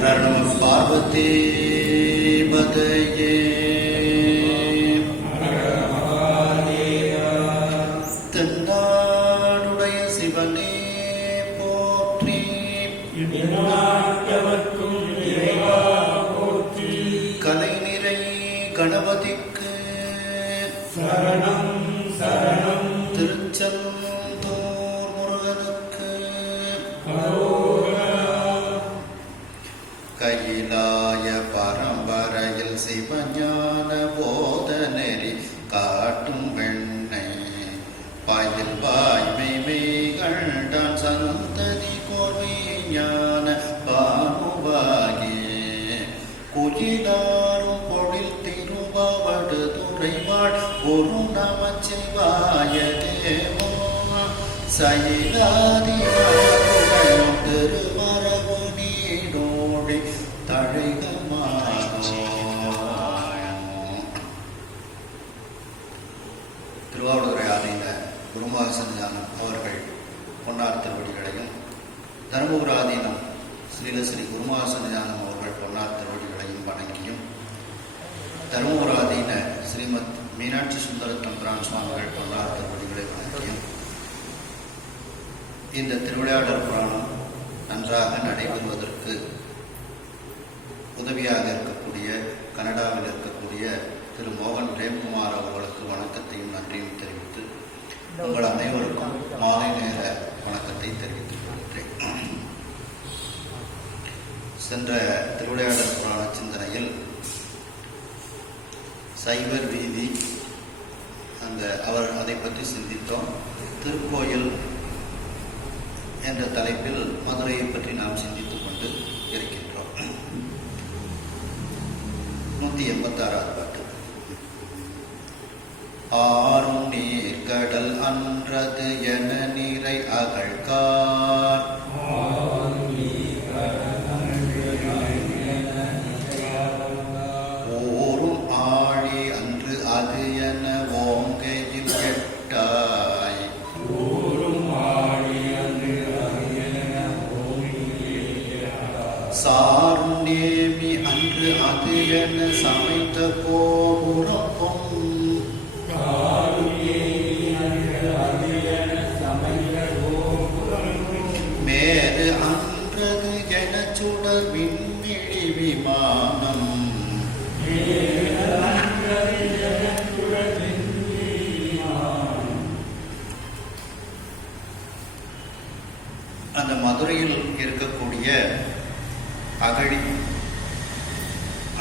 பார்வதி பதையே தென்னாடுடைய சிவனே போற்றி கலை நிறை கணபதிக்கு சரணம் சரணம் திருச்செந்தூர் முருகனுக்கு கையிலாய பரம்பரையில் சிவஞான போத நெறி காட்டும் வெண்ணை பாயில் வாய்மை மெய்கண்டான் சந்ததி கோர்வை ஞான பானுவாகி குயிலாரும் பொழில் திருவாவடு துறைவாள் ஒரு நமச்சிவாய தேவோ சயிலாதி திருமரபு நீடோழி தழைகமானோ. திருவாவடுதுறை ஆதீன குருமகா சன்னிதானம் அவர்கள் பொன்னார் திருவடிகளையும், தருமபுர ஆதீனம் ஸ்ரீலஸ்ரீ குருமகா சன்னிதானம் அவர்கள் பொன்னார் திருவடிகளையும் வணங்கியும், தருமபுர ஆதீன ஸ்ரீமத் மீனாட்சி சுந்தர தம்பிரான் சுவாமிகள் பொன்னார் திருவடிகளை வணங்கியும், இந்த திருவிளையாடல் புராணம் நன்றாக நடைபெறுவதற்கு உதவியாக இருக்கக்கூடிய கனடாவில் இருக்கக்கூடிய திரு மோகன் பிரேம்குமார் அவர்களுக்கு வணக்கத்தையும் நன்றியும் தெரிவித்து உங்கள் அனைவருக்கும் மாலை நேர வணக்கத்தை தெரிவித்துக் கொள்கிறேன். சென்ற திருவிளையாடல் புராண சிந்தனையில் சைவர் வீதி அதை பற்றி சிந்தித்தோம். திருக்கோயில் என்ற தலைப்பில் மதுரையை பற்றி நாம் சிந்தித்துக் கொண்டு இருக்கின்றோம். 186வது பாட்டு. ஆறும் நீர் கடல் அன்றது என நீரை அகழ்கார் ஓரும் ஆழி அன்று அது என ஓங்கையில் எட்டாய் சாரும் நேமி அன்று அது என சமைத்த கோபுரப்பும் மேறு அன்றது என சுடர் விண்வெளி விமானம் அந்த மதுரையில் இருக்கக்கூடிய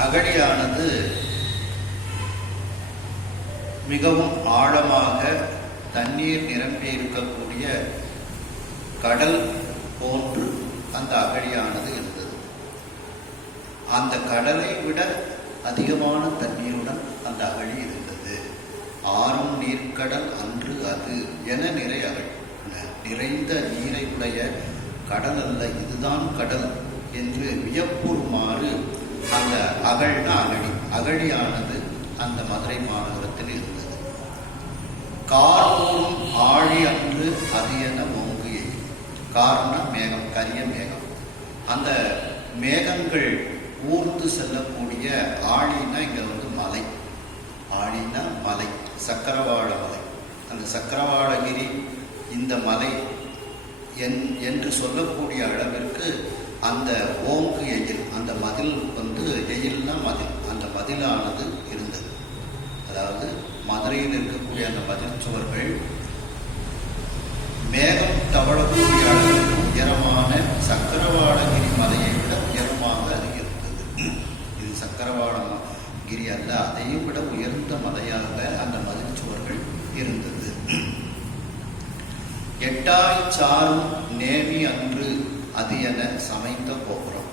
அகழியானது மிகவும் ஆழமாக தண்ணீர் நிரம்பி இருக்கக்கூடிய கடல் போன்று அந்த அகழியானது இருந்தது. அந்த கடலை விட அதிகமான தண்ணீருடன் அந்த அகழி இருந்தது. ஆறும் நீர்க்கடல் அன்று அது என நிறைந்த நீரை உடைய கடல் அல்ல, இதுதான் கடல் என்று வியப்புறுமாறு அந்த அகழியானது அந்த மதுரை மாநகரத்தில் இருந்தது. கார்மூலம் ஆழி அன்று அது என ஓங்கிய காரணம் மேகம், கரிய மேகம். அந்த மேகங்கள் ஊர்ந்து செல்லக்கூடிய ஆழினா இங்க மலை, ஆழினா மலை, சக்கரவாள மலை. அந்த சக்கரவாளகிரி இந்த மலை என்று சொல்லக்கூடிய அளவிற்கு அந்த ஓங்கு எயில், அந்த மதில் எயில்னா மதில், அந்த மதிலானது இருந்தது. அதாவது மதுரையில் இருக்கக்கூடிய அந்த மதில் சுவர்கள் மேகம் தவழக்கூடிய அளவிற்கு உயரமான சக்கரவாளகிரி மலையை விட உயரமாக அது இருந்தது. இது சக்கரவாளகிரி அல்ல, அதையும் விட உயர்ந்த மலையாக அந்த மதில் சுவர்கள் இருந்தது. எட்டாய் சாரும் நேமி அன்று அது என சமைத்த கோபுரம்.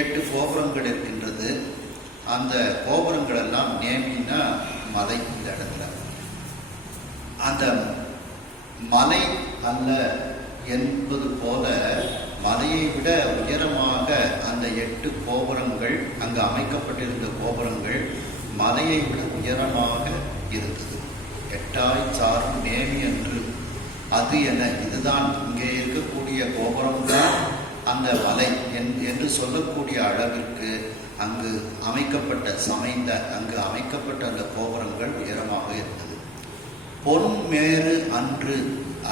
8 கோபுரங்கள் இருக்கின்றது. அந்த கோபுரங்கள் எல்லாம் நேமினா மலை. இந்த இடத்துல அந்த மலை அல்ல என்பது போல மலையை விட உயரமாக அந்த 8 கோபுரங்கள், அங்கு அமைக்கப்பட்டிருந்த கோபுரங்கள் மலையை விட உயரமாக இருந்தது. எட்டாய் சாரும் நேமி என்று அது என, இதுதான் இங்கே இருக்கக்கூடிய கோபுரம் தான் அந்த மலை என்று சொல்லக்கூடிய அளவிற்கு அங்கு அமைக்கப்பட்ட அந்த கோபுரங்கள் உயரமாக இருந்தது. பொன்மேரு அன்று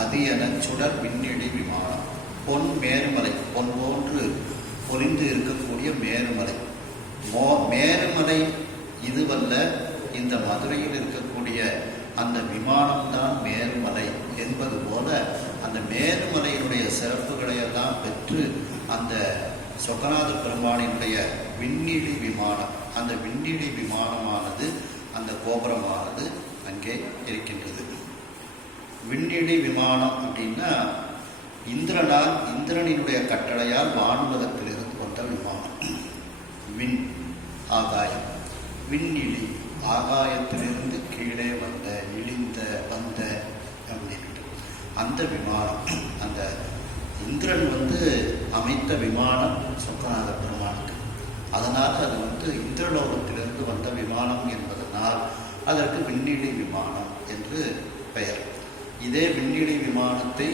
அது என சுடர் விண்ணிடி விமானம். மேருமலை, பொன் போன்று பொறிந்து இருக்கக்கூடிய மேருமலை. மேருமலை இதுவல்ல, இந்த மதுரையில் இருக்கக்கூடிய அந்த விமானம்தான் மேருமலை என்பது போல அந்த மேருமலையினுடைய சிறப்புகளை எல்லாம் பெற்று அந்த சொக்கநாத பெருமானினுடைய விண்ணிடி விமானம், அந்த விண்ணிடி விமானமானது, அந்த கோபுரமானது அங்கே இருக்கின்றது. விண்ணிடி விமானம் அப்படின்னா இந்திரனினுடைய கட்டளையால் வானுலகத்திலிருந்து வந்த விமானம். விண் ஆகாயம், விண்ணிடி ஆகாயத்திலிருந்து கீழே வந்த, இழிந்த, வந்த அப்படின்ட்டு அந்த விமானம், அந்த இந்திரன் அமைத்த விமானம் சொக்கநாத பெருமானுக்கு. அதனால் அது இந்திரலோகத்திலிருந்து வந்த விமானம் என்பதனால் அதற்கு விண்ணிடி விமானம் என்று பெயர். இதே விண்ணிடி விமானத்தை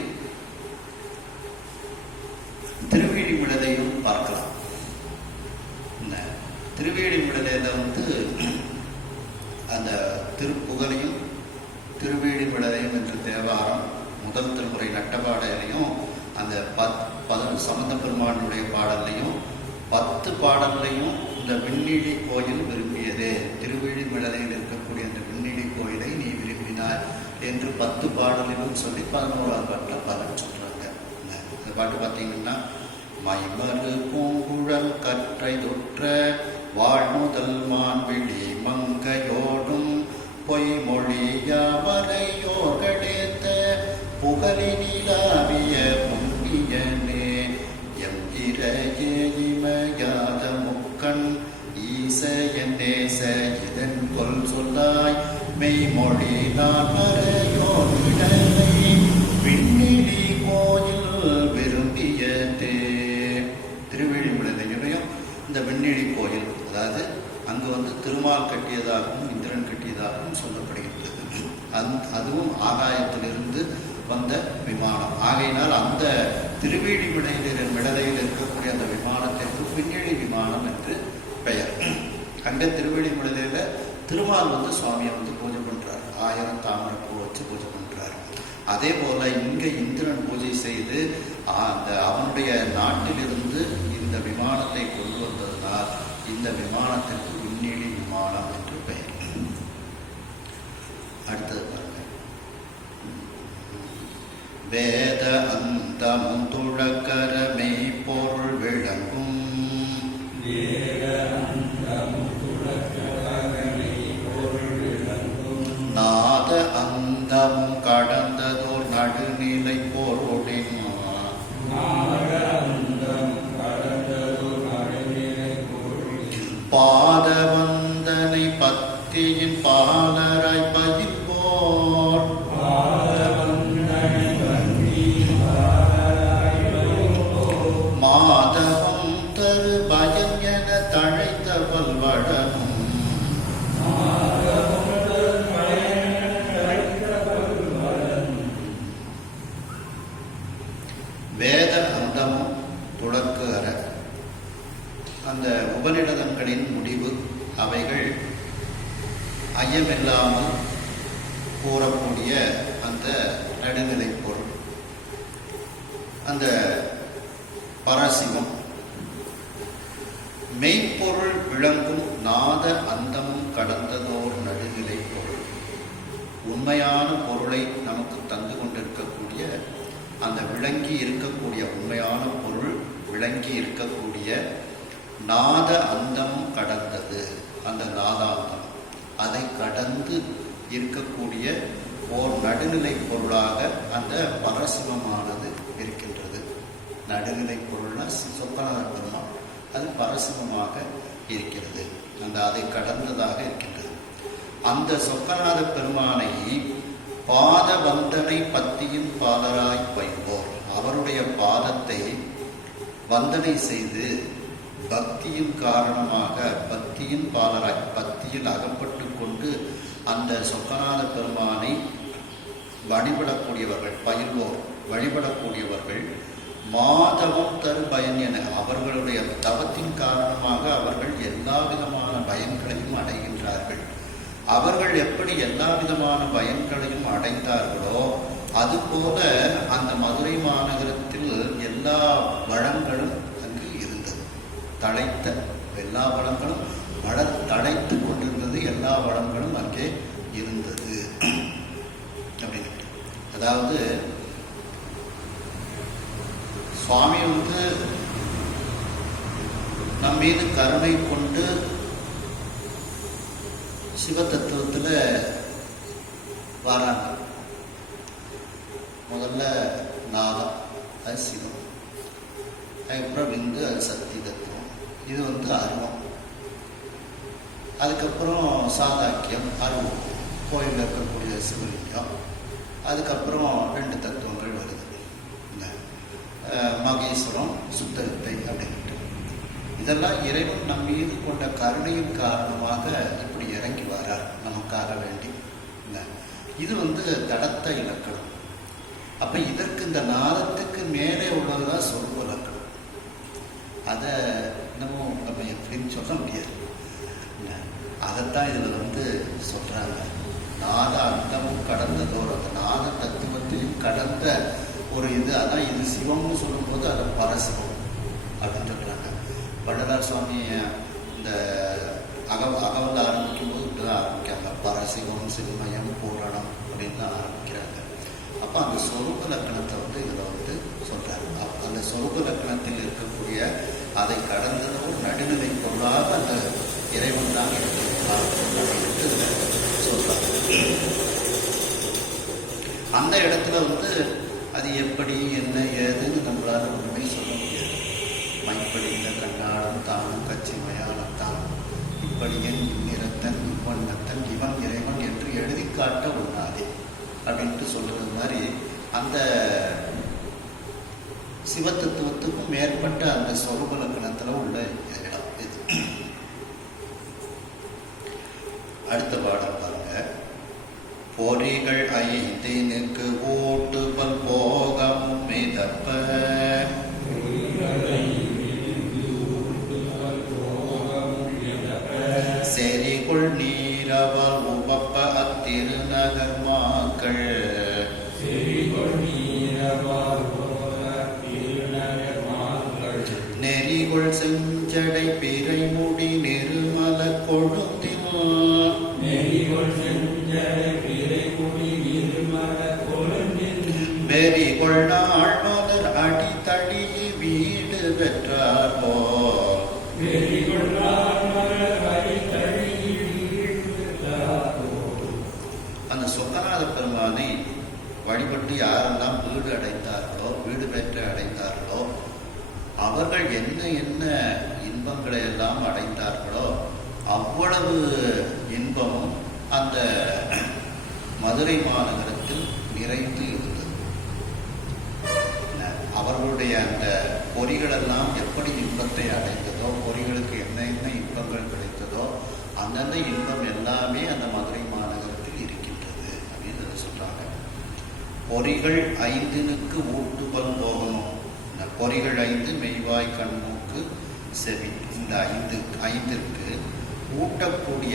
திருவேழிமிழலையும் பார்க்கலாம். திருவேழிமிழலையில அந்த திருப்புகழையும் திருவேழிமிழலையும் என்று தேவாரம் முதல் திருமுறை நட்டபாடையிலையும் அந்த சம்பந்த பெருமானுடைய பாடல்லையும் 10 பாடல்லையும் இந்த விண்ணிடி கோயில் விரும்பியதே, திருவேழிமிழலையில் இருக்கக்கூடிய அந்த விண்ணிடி கோயிலை நீ விரும்பினாய் என்று 10 பாடலிலும் சொல்லி 11ஆம் பாட்டில் பலன் சொல்றாங்க. இந்த பாட்டு பார்த்தீங்கன்னா, மைமறு பூங்குழல் கற்றை தொற்ற வாழ்முதல் மான்விழி மங்கையோடும் பொய்மொழியாவரையோர் கடைத்த புகழினிலாவிய புண்ணியனே எம் இறையே இமயாத முக்கண் ஈச என்னேச இதன் கொல் சொல்லாய் மெய்மொழி நான் மறையோர் விடலை விண்ணிலி கோயில் விரும்பியதே. திருவேழிமிழலையுடையும் இந்த விண்ணிலி கோயில், அதாவது அங்கு திருமால் கட்டியதாகவும் இந்திரன் கட்டியதாகவும் சொல்லப்படுகின்றது. அதுவும் ஆகாயத்திலிருந்து வந்த விமானம். ஆகையினால் அந்த திருவேழிமிழலையில் இருக்கக்கூடிய அந்த விமானத்திற்கு விண்ணிலி விமானம் என்று பெயர். அங்கே திருவேழிமிழலையில திருமால் சுவாமியை பூஜை பண்றார், 1000 தாமரைப்பூ வச்சு பூஜை பண்றார். அதே போல இங்க இந்திரன் பூஜை செய்து அவனுடைய நாட்டிலிருந்து இந்த விமானத்தை கொண்டு வந்ததனால் இந்த விமானத்திற்கு விண்ணிலி விமானம் என்று பெயர். அடுத்தது பாருங்க, வேத அந்தமும் துழக்கரமை பொருள் விளங்கும் நாத அந்தமும் கடந்ததோர் நடுநிலை பொருளின் பாதவந்தனை பத்தியின் பாலராய் பதிப்போர் மாதவம் தரு பயம் என தழைத்த பல்வடனும் வேத அந்தமும் துடக்கு அற, அந்த உபநிடதங்களின் முடிவு அவைகள் ஐயமில்லாமல் கூறக்கூடிய அந்த நடுநிலை பொருள், அந்த பரசிவம். மெய்ப்பொருள் விளங்கும் நாத அந்தமும் கடந்ததோர் நடுநிலை பொருள், உண்மையான பொருளை நமக்கு தந்து கொண்டிருக்கக்கூடிய அந்த விளங்கி இருக்கக்கூடிய உண்மையான பொருள், விளங்கி இருக்கக்கூடிய நாத அந்தமும் கடந்தது, அந்த நாதாந்தம் அதை கடந்து இருக்கக்கூடிய ஓர் நடுநிலை பொருளாக அந்த பரசிவமானது இருக்கின்றது. நடுநிலை பொருள்னா சொக்கநாத பெருமான், அது பரசிவமாக இருக்கிறது, அதை கடந்ததாக இருக்கின்றது. அந்த சொக்கநாத பெருமானை பாதவந்தனை பத்தியின் பாலராய் வைப்போர், அவருடைய பாதத்தை வந்தனை செய்து பக்தியின் காரணமாக, பக்தியின் பாலராய், பக்தியில் அகப்பட்டு கொண்டு அந்த சொக்கநாத பெருமானை வழிபடக்கூடியவர்கள், பயில்வோர் வழிபடக்கூடியவர்கள் மாதவம் தரு பயன் என அவர்களுடைய தவத்தின் காரணமாக அவர்கள் எல்லா விதமான பயன்களையும் அடைகின்றார்கள். அவர்கள் எப்படி எல்லா விதமான பயன்களையும் அடைந்தார்களோ அதுபோல அந்த மதுரை மாநகரத்தில் எல்லா வளங்களும் அங்கு இருந்தது. தழைத்த எல்லா வளங்களும் தழைத்து கொண்டிருந்தது. எல்லா வளங்களும் அங்கே இருந்தது அப்படின்னு. அதாவது சுவாமி நம் மீது கருணை கொண்டு சிவ தத்துவத்தில் வராங்க. முதல்ல நாதம், அது சிவம். அதுக்கப்புறம் விந்து, அது சக்தி தத்துவம். இது அருவம். அதுக்கப்புறம் சாதாக்கியம், அருவம், கோயிலில் இருக்கக்கூடிய சிவலிங்கம். அதுக்கப்புறம் 2 தத்துவங்கள் வருது, மகேஸ்வரம், சுத்தவித்தை அப்படின்ட்டு. இதெல்லாம் இறைவன் நம் மீது கொண்ட கருணையின் காரணமாக இப்படி இறங்கி வரார் நமக்காக வேண்டி. இது தடத்த இலக்கணம். அப்ப இதற்கு இந்த நாதத்துக்கு மேலே உள்ளதுதான் சொருப இலக்கணம். அதை நம்ம எப்படின்னு சொல்ல முடியாது. அதைத்தான் இதுல சொல்றாங்க. நாத அந்தமும் கடந்ததோர், அந்த நாத தத்துவத்தையும் கடந்த ஒரு இது. அதான் இது சிவம்னு சொல்லும்போது அதை பரசிவம் அப்படின்னு சொல்றாங்க. வள்ளலார் சுவாமி இந்த அகவல் ஆரம்பிக்கும் போது இப்படிதான் ஆரம்பிக்காங்க. பரசிவம், சிவமயம், பூரணம் அப்படின்னு தான் ஆரம்பிக்கிறாங்க. அப்ப அந்த சொரூப லக்கணத்தை இதுல சொல்றாரு. அந்த சொரூப லக்கணத்தில் இருக்கக்கூடிய அதை கடந்ததோ நடுநிலை பொருளாக அந்த இறைவன் தான் இருக்கிறார் அப்படின்ட்டு இதுல சொல்றாங்க. அந்த இடத்துல அது எப்படி என்ன ஏதுன்னு நம்மளால ஒன்றுமே சொல்ல முடியாது. மைப்படி இந்த கண்ணாடம் தானும் கட்சி மயானம் தான் இப்படியன் இந்நிறத்தன் இவ்வண்ணத்தன் இவன் இறைவன் என்று எழுதி காட்ட ஒண்ணாதே அப்படின்ட்டு சொல்றது மாதிரி அந்த சிவத்தத்துவத்துக்கும் மேற்பட்ட அந்த சொரூப லக்கணத்துல உள்ள இடம் இது. அடுத்த பாடம் பாருங்க. பொறிகள் 5 ஊட்டுபல் போகமும் மிதப்ப செறிகுள் நீரவல் உபப்ப அத்திருநகர் மாக்கள் நெறிகுள் செஞ்சடை பிறைமுடி நெருமல கொழுந்தின் வெறிகொள் நாள் மலர் அடித்தடி வீடு பெற்றார் போல் அந்த சொக்கநாத பெருமானை வழிபட்டு யாரெல்லாம் வீடு அடைந்தார்களோ, வீடு பெற்று அடைந்தார்களோ, அவர்கள் என்ன என்ன இன்பங்களை எல்லாம் அடைந்தார்களோ அவ்வளவு இன்பமும் அந்த மதுரை மாநகரத்தில் நிறைந்து இருந்தது. அவர்களுடைய அந்த பொறிகளெல்லாம் எப்படி இன்பத்தை அடைந்ததோ, பொறிகளுக்கு என்ன என்ன இன்பங்கள் கிடைத்ததோ அந்தந்த இன்பம் எல்லாமே அந்த மதுரை மாநகரத்தில் இருக்கின்றது அப்படின்னு சொல்றாங்க. பொறிகள் 5னுக்கு ஊட்டுபல் போகணும். இந்த பொறிகள் 5 மெய்வாய் கண்மூக்கு செவி. இந்த 5ற்கு ஊட்டக்கூடிய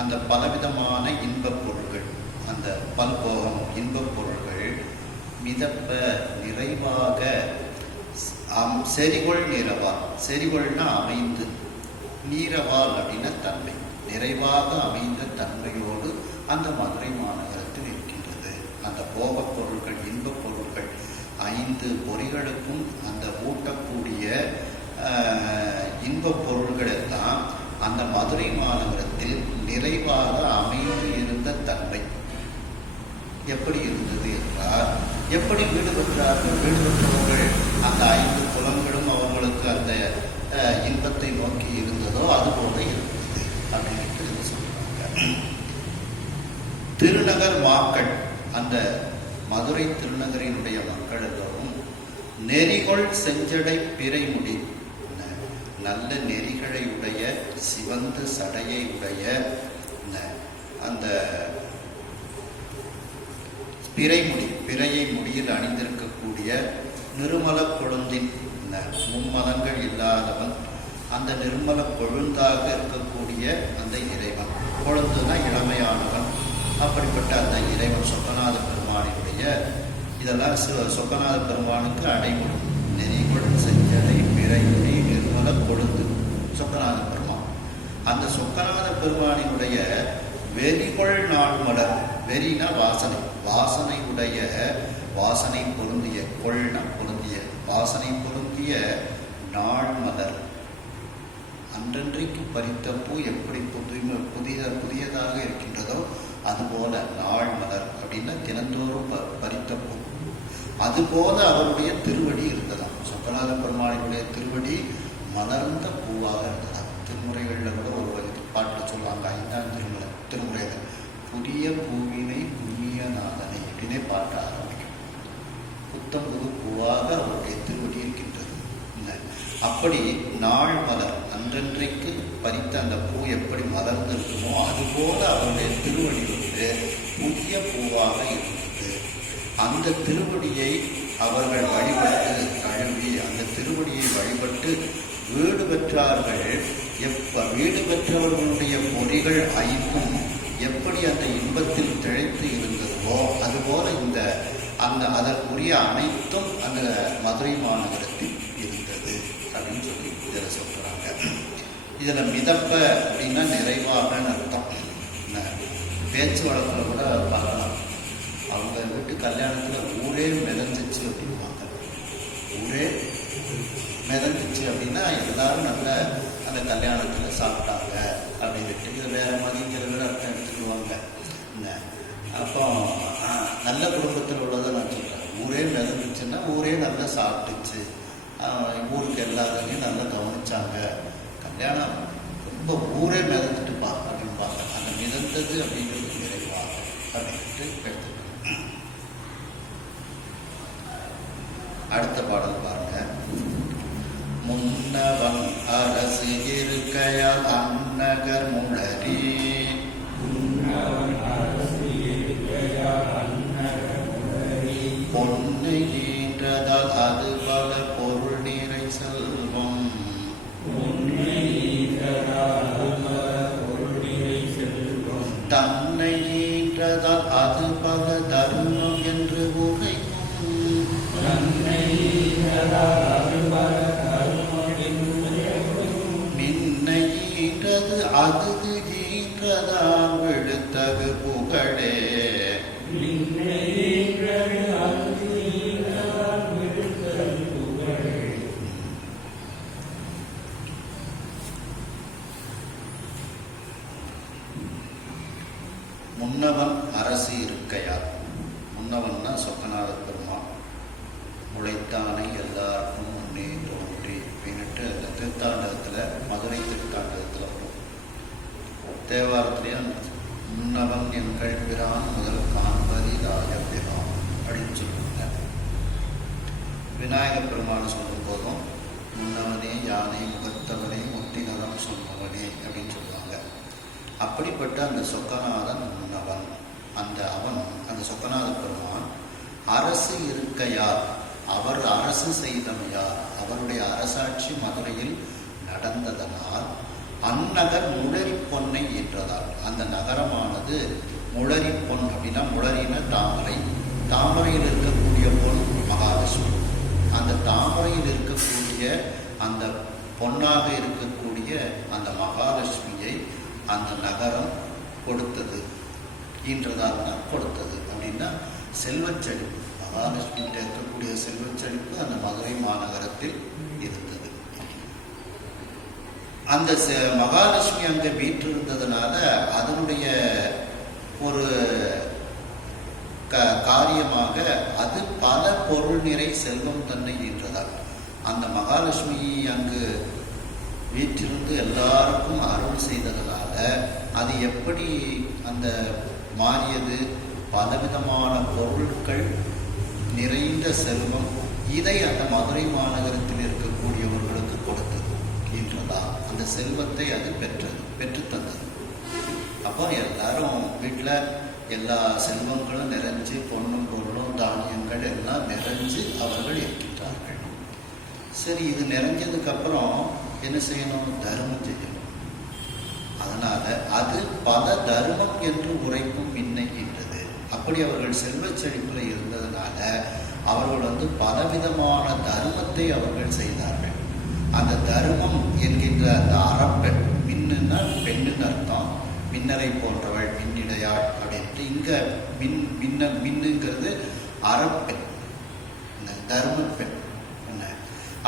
அந்த பலவிதமான இன்பப் பொருள்கள், அந்த பல்போகம் இன்பப் பொருள்கள் மிதப்ப நிறைவாக செறிகொள் நீரவா. செறிகொள்னா அமைந்து, நீரவால் அப்படின்னா தன்மை, நிறைவாக அமைந்த தன்மையோடு அந்த மதுரை மாநகரத்தில் இருக்கின்றது. அந்த போகப் பொருட்கள், இன்பப் பொருட்கள் 5 பொறிகளுக்கும் அந்த ஊட்டக்கூடிய இன்பப் பொருள்கள் எல்லாம் அந்த மதுரை மாநகரத்தில் நிறைவாக அமைந்து இருந்த தன்மை எப்படி இருந்தது என்றால், எப்படி வீடு பெற்றார்கள்? வீடு பெற்றவர்கள் அந்த 5 புலன்களும் அவங்களுக்கு அந்த இன்பத்தை நோக்கி இருந்ததோ அதுபோல இருந்தது அப்படின்னு சொல்றாங்க. திருநகர் மாக்கள், அந்த மதுரை திருநகரினுடைய மக்கள் எல்லோரும் நெறிகொள் செஞ்சடை பிறைமுடி, நல்ல நெறிகளை உடைய சிவந்த சடையை உடைய அந்த பிறைமுடி, பிறையை முடியில் அணிந்திருக்கக்கூடிய நிருமல கொழுந்தின் மும்மதங்கள் இல்லாதவன் அந்த நிர்மல கொழுந்தாக இருக்கக்கூடிய அந்த இறைவன். கொழுந்துனா இளமையானவன். அப்படிப்பட்ட அந்த இறைவன் சொக்கநாத பெருமானினுடைய இதெல்லாம் சொக்கநாத பெருமானுக்கு அடைமொழி. நெறிகொள் செஞ்சடை பிறையுடி நிர்மல கொழுந்து சொக்கநாத பெருமான். அந்த சொக்கநாத பெருமானினுடைய வெறிகொள் நாள் மலர், வெறினா வாசனை, வாசனை உடைய வாசனை பொருந்திய, கொள்ன பொருந்திய, வாசனை பொருந்திய நாள் மலர். அன்றன்றைக்கு பறித்த பூ எப்படி புதியதாக இருக்கின்றதோ அதுபோல நாள் மலர் அப்படின்னா தினந்தோறும் பறித்த பூ. அதுபோல அவருடைய திருவடி இருந்ததாம். சொக்கநாத பெருமானுடைய திருவடி மலர்ந்த பூவாக இருந்ததாம். திருமுறைகளில் கூட ஒரு பாட்டில் சொல்லுவாங்க, 5ஆம் திருமுறையில் புதிய பூவினை புண்ணிய நாதனை அப்படின்னே பாட்ட ஆரம்பிக்கும். புத்தம் புது பூவாக அவருடைய திருவடி இருக்கின்றது. அப்படி நாள் மலர், அன்றன்றைக்கு பறித்த அந்த பூ எப்படி மலர்ந்திருக்குமோ அதுபோல அவருடைய திருவடி புதிய பூவாக இருந்தது. அந்த திருவடியை அவர்கள் வழிபட்டு கழுவி அந்த திருவடியை வழிபட்டு வீடு பெற்றார்கள். வீடு பெற்றவர்களுடைய பொறிகள் 5ம் எப்படி அந்த இன்பத்தில் திளைத்து இருந்ததோ அதுபோல அந்த அதற்குரிய அனைத்தும் அந்த மதுரை மாநகரத்தில் இருந்தது அப்படின்னு சொல்லி இதில் சொல்றாங்க. இதில் மிதப்ப அப்படின்னா நிறைவாகன்னு அர்த்தம். பேச்சு வழக்கில் கூட பார்க்கலாம். அவங்க வீட்டு கல்யாணத்தில் ஊரே மிதந்துச்சு அப்படின்வாங்க. ஊரே மிதந்துச்சு அப்படின்னா எல்லாரும் நல்ல அந்த கல்யாணத்தில் சாப்பிட்டாங்க அப்படின்ட்டு. இது வேற மாதிரிங்கிற அர்த்தம் எடுத்துக்குவாங்க. அப்போ நல்ல குடும்பத்தில் உள்ளதை நான் சொல்கிறேன். ஊரே மிதந்துச்சுன்னா ஊரே நல்லா சாப்பிட்டுச்சு, ஊருக்கு எல்லாரையும் நல்லா கவனிச்சாங்க, கல்யாணம் ரொம்ப ஊரே மிதந்துட்டு அப்படின்னு பார்க்க. அந்த மிதந்தது அப்படிங்கிறது நிறைவாக அப்படின்ட்டு எடுத்துக்கணும். அடுத்த பாடல் பாருங்க. முன்னவன் அரசு இருக்கையால் அந்நகர் முளரி, பொன்னை ஈன்றதால் அது பல பொருள் நிறை செல்வம், தன்னை ஈன்றதால் அது பல தர்மம் என்று உரைக்கும், மின்னை ஈன்றது அது ஈன்றதால் விடுத்தகு புகழே, முன்னவன் அரசு இருக்கையால். முன்னவன்னா சொக்கநாத பெருமான். உழைத்தானை எல்லாருக்கும் முன்னே தோன்றி அப்படின்ட்டு அந்த திருத்தாண்டகத்தில், மதுரை திருத்தாண்டகத்தில் வரும். தேவாரத்திலேயே முன்னவன் எங்கள் பிரான் முதல் காண்பதி ராஜபிரான் அப்படின்னு சொல்லுவாங்க. விநாயக பெருமான் சொல்லும் போதும் முன்னவனே யானை முகத்தவனே முத்திநலம் சொன்னவனே அப்படின்னு சொல்லுவாங்க. அப்படிப்பட்ட அந்த சொக்கநாதன் முன்னவன். அந்த சொக்கநாத பெருமான் அரசு இருக்கையார், அவர் அரசு செய்தமையார், அவருடைய அரசாட்சி மதுரையில் நடந்ததனால் அந்நகர் முளரி பொன்னை ஈன்றதால், அந்த நகரமானது முளரி பொன் அப்படின்னா முளரின தாமரை, தாமரையில் இருக்கக்கூடிய பொன் மகாலட்சுமி. அந்த தாமரையில் இருக்கக்கூடிய அந்த பொன்னாக இருக்கக்கூடிய அந்த மகாலட்சுமியை அந்த நகரம் கொடுத்தது. ஈன்றதால்னா கொடுத்தது அப்படின்னா செல்வச்செழிப்பு, மகாலட்சுமிகிட்ட இருக்கக்கூடிய செல்வச்செழிப்பு அந்த மதுரை மாநகரத்தில் இருந்தது. அந்த மகாலட்சுமி அங்கே வீற்றிருந்ததுனால அதனுடைய ஒரு காரியமாக அது பல பொருள் நிறை செல்வம் தன்னை ஈன்றதால், அந்த மகாலட்சுமி அங்கு வீற்றிருந்து எல்லாருக்கும் அருள் செய்ததுனால அது எப்படி அந்த மாறியது, பலவிதமான பொருட்கள் நிறைந்த செல்வம், இதை அந்த மதுரை மாநகரத்தில் இருக்கக்கூடியவர்களுக்கு கொடுத்தது என்றதா, அந்த செல்வத்தை அது பெற்று தந்தது. அப்போ எல்லாரும் வீட்டில் எல்லா செல்வங்களும் நிறைஞ்சு பொண்ணும் பொருளும் தானியங்கள் எல்லாம் நிறைஞ்சு அவர்கள் இருக்கின்றார்கள். சரி, இது நிறைஞ்சதுக்கு அப்புறம் என்ன செய்யணும்? தர்மம் செய்யணும். அதனால அது பல தர்மம் என்று உரைக்கும் மின்னைகின்றது. அப்படி அவர்கள் செல்வச் செழிப்புல இருந்ததுனால அவர்கள் பலவிதமான தர்மத்தை அவர்கள் செய்தார்கள். அந்த தர்மம் என்கின்ற அந்த அறப்பெண், மின்னுன்னா பெண்ணுன்னு அர்த்தம், மின்னரை போன்றவள், மின்னிடையாள் அப்படின்ட்டு இங்க மின்னுங்கிறது அறப்பெண், தர்மப்பெண்.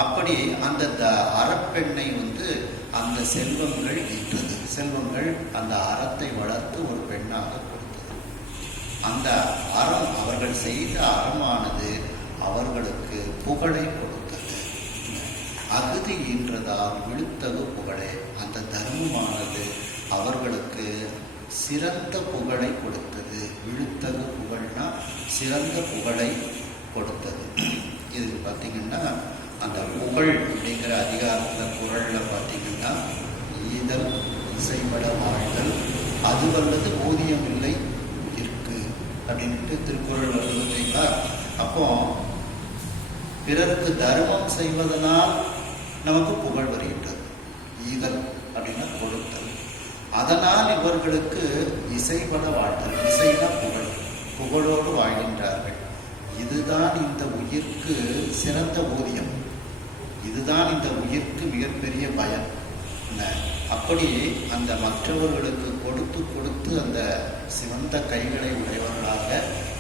அப்படி அந்த அறப்பெண்ணை அந்த செல்வங்கள் ஈன்றது. செல்வங்கள் அந்த அறத்தை வளர்த்து ஒரு பெண்ணாக கொடுத்தது. அந்த அறம், அவர்கள் செய்த அறமானது அவர்களுக்கு புகழை கொடுத்தது. அகுதி ஈன்றதால் விழுத்தகு புகழே. அந்த தர்மமானது அவர்களுக்கு சிறந்த புகழை கொடுத்தது. விழுத்தகு புகழ்னா சிறந்த புகழை கொடுத்தது. இது பார்த்தீங்கன்னா அந்த புகழ் அப்படிங்கிற அதிகாரத்தில் குறளில் பார்த்தீங்கன்னா ஈதல், இசைப்பட வாழ்தல், அது வல்லது ஊதியம் இல்லை இருக்கு அப்படின்ட்டு திருக்குறள் வருதுங்களா. அப்போ பிறருக்கு தர்மம் செய்வதனால் நமக்கு புகழ் வருகின்றது. ஈதல் அப்படின்னா கொடுத்தல். அதனால் இவர்களுக்கு இசைப்பட வாழ்தல், இசைனா புகழ், புகழோடு வாழ்கின்றார்கள். இதுதான் இந்த உயிர்க்கு சிறந்த ஊதியம், இதுதான் இந்த உயிர்க்கு மிகப்பெரிய பயன். அப்படி அந்த மற்றவர்களுக்கு கொடுத்து கொடுத்து அந்த சிவந்த கைகளை உடையவர்களாக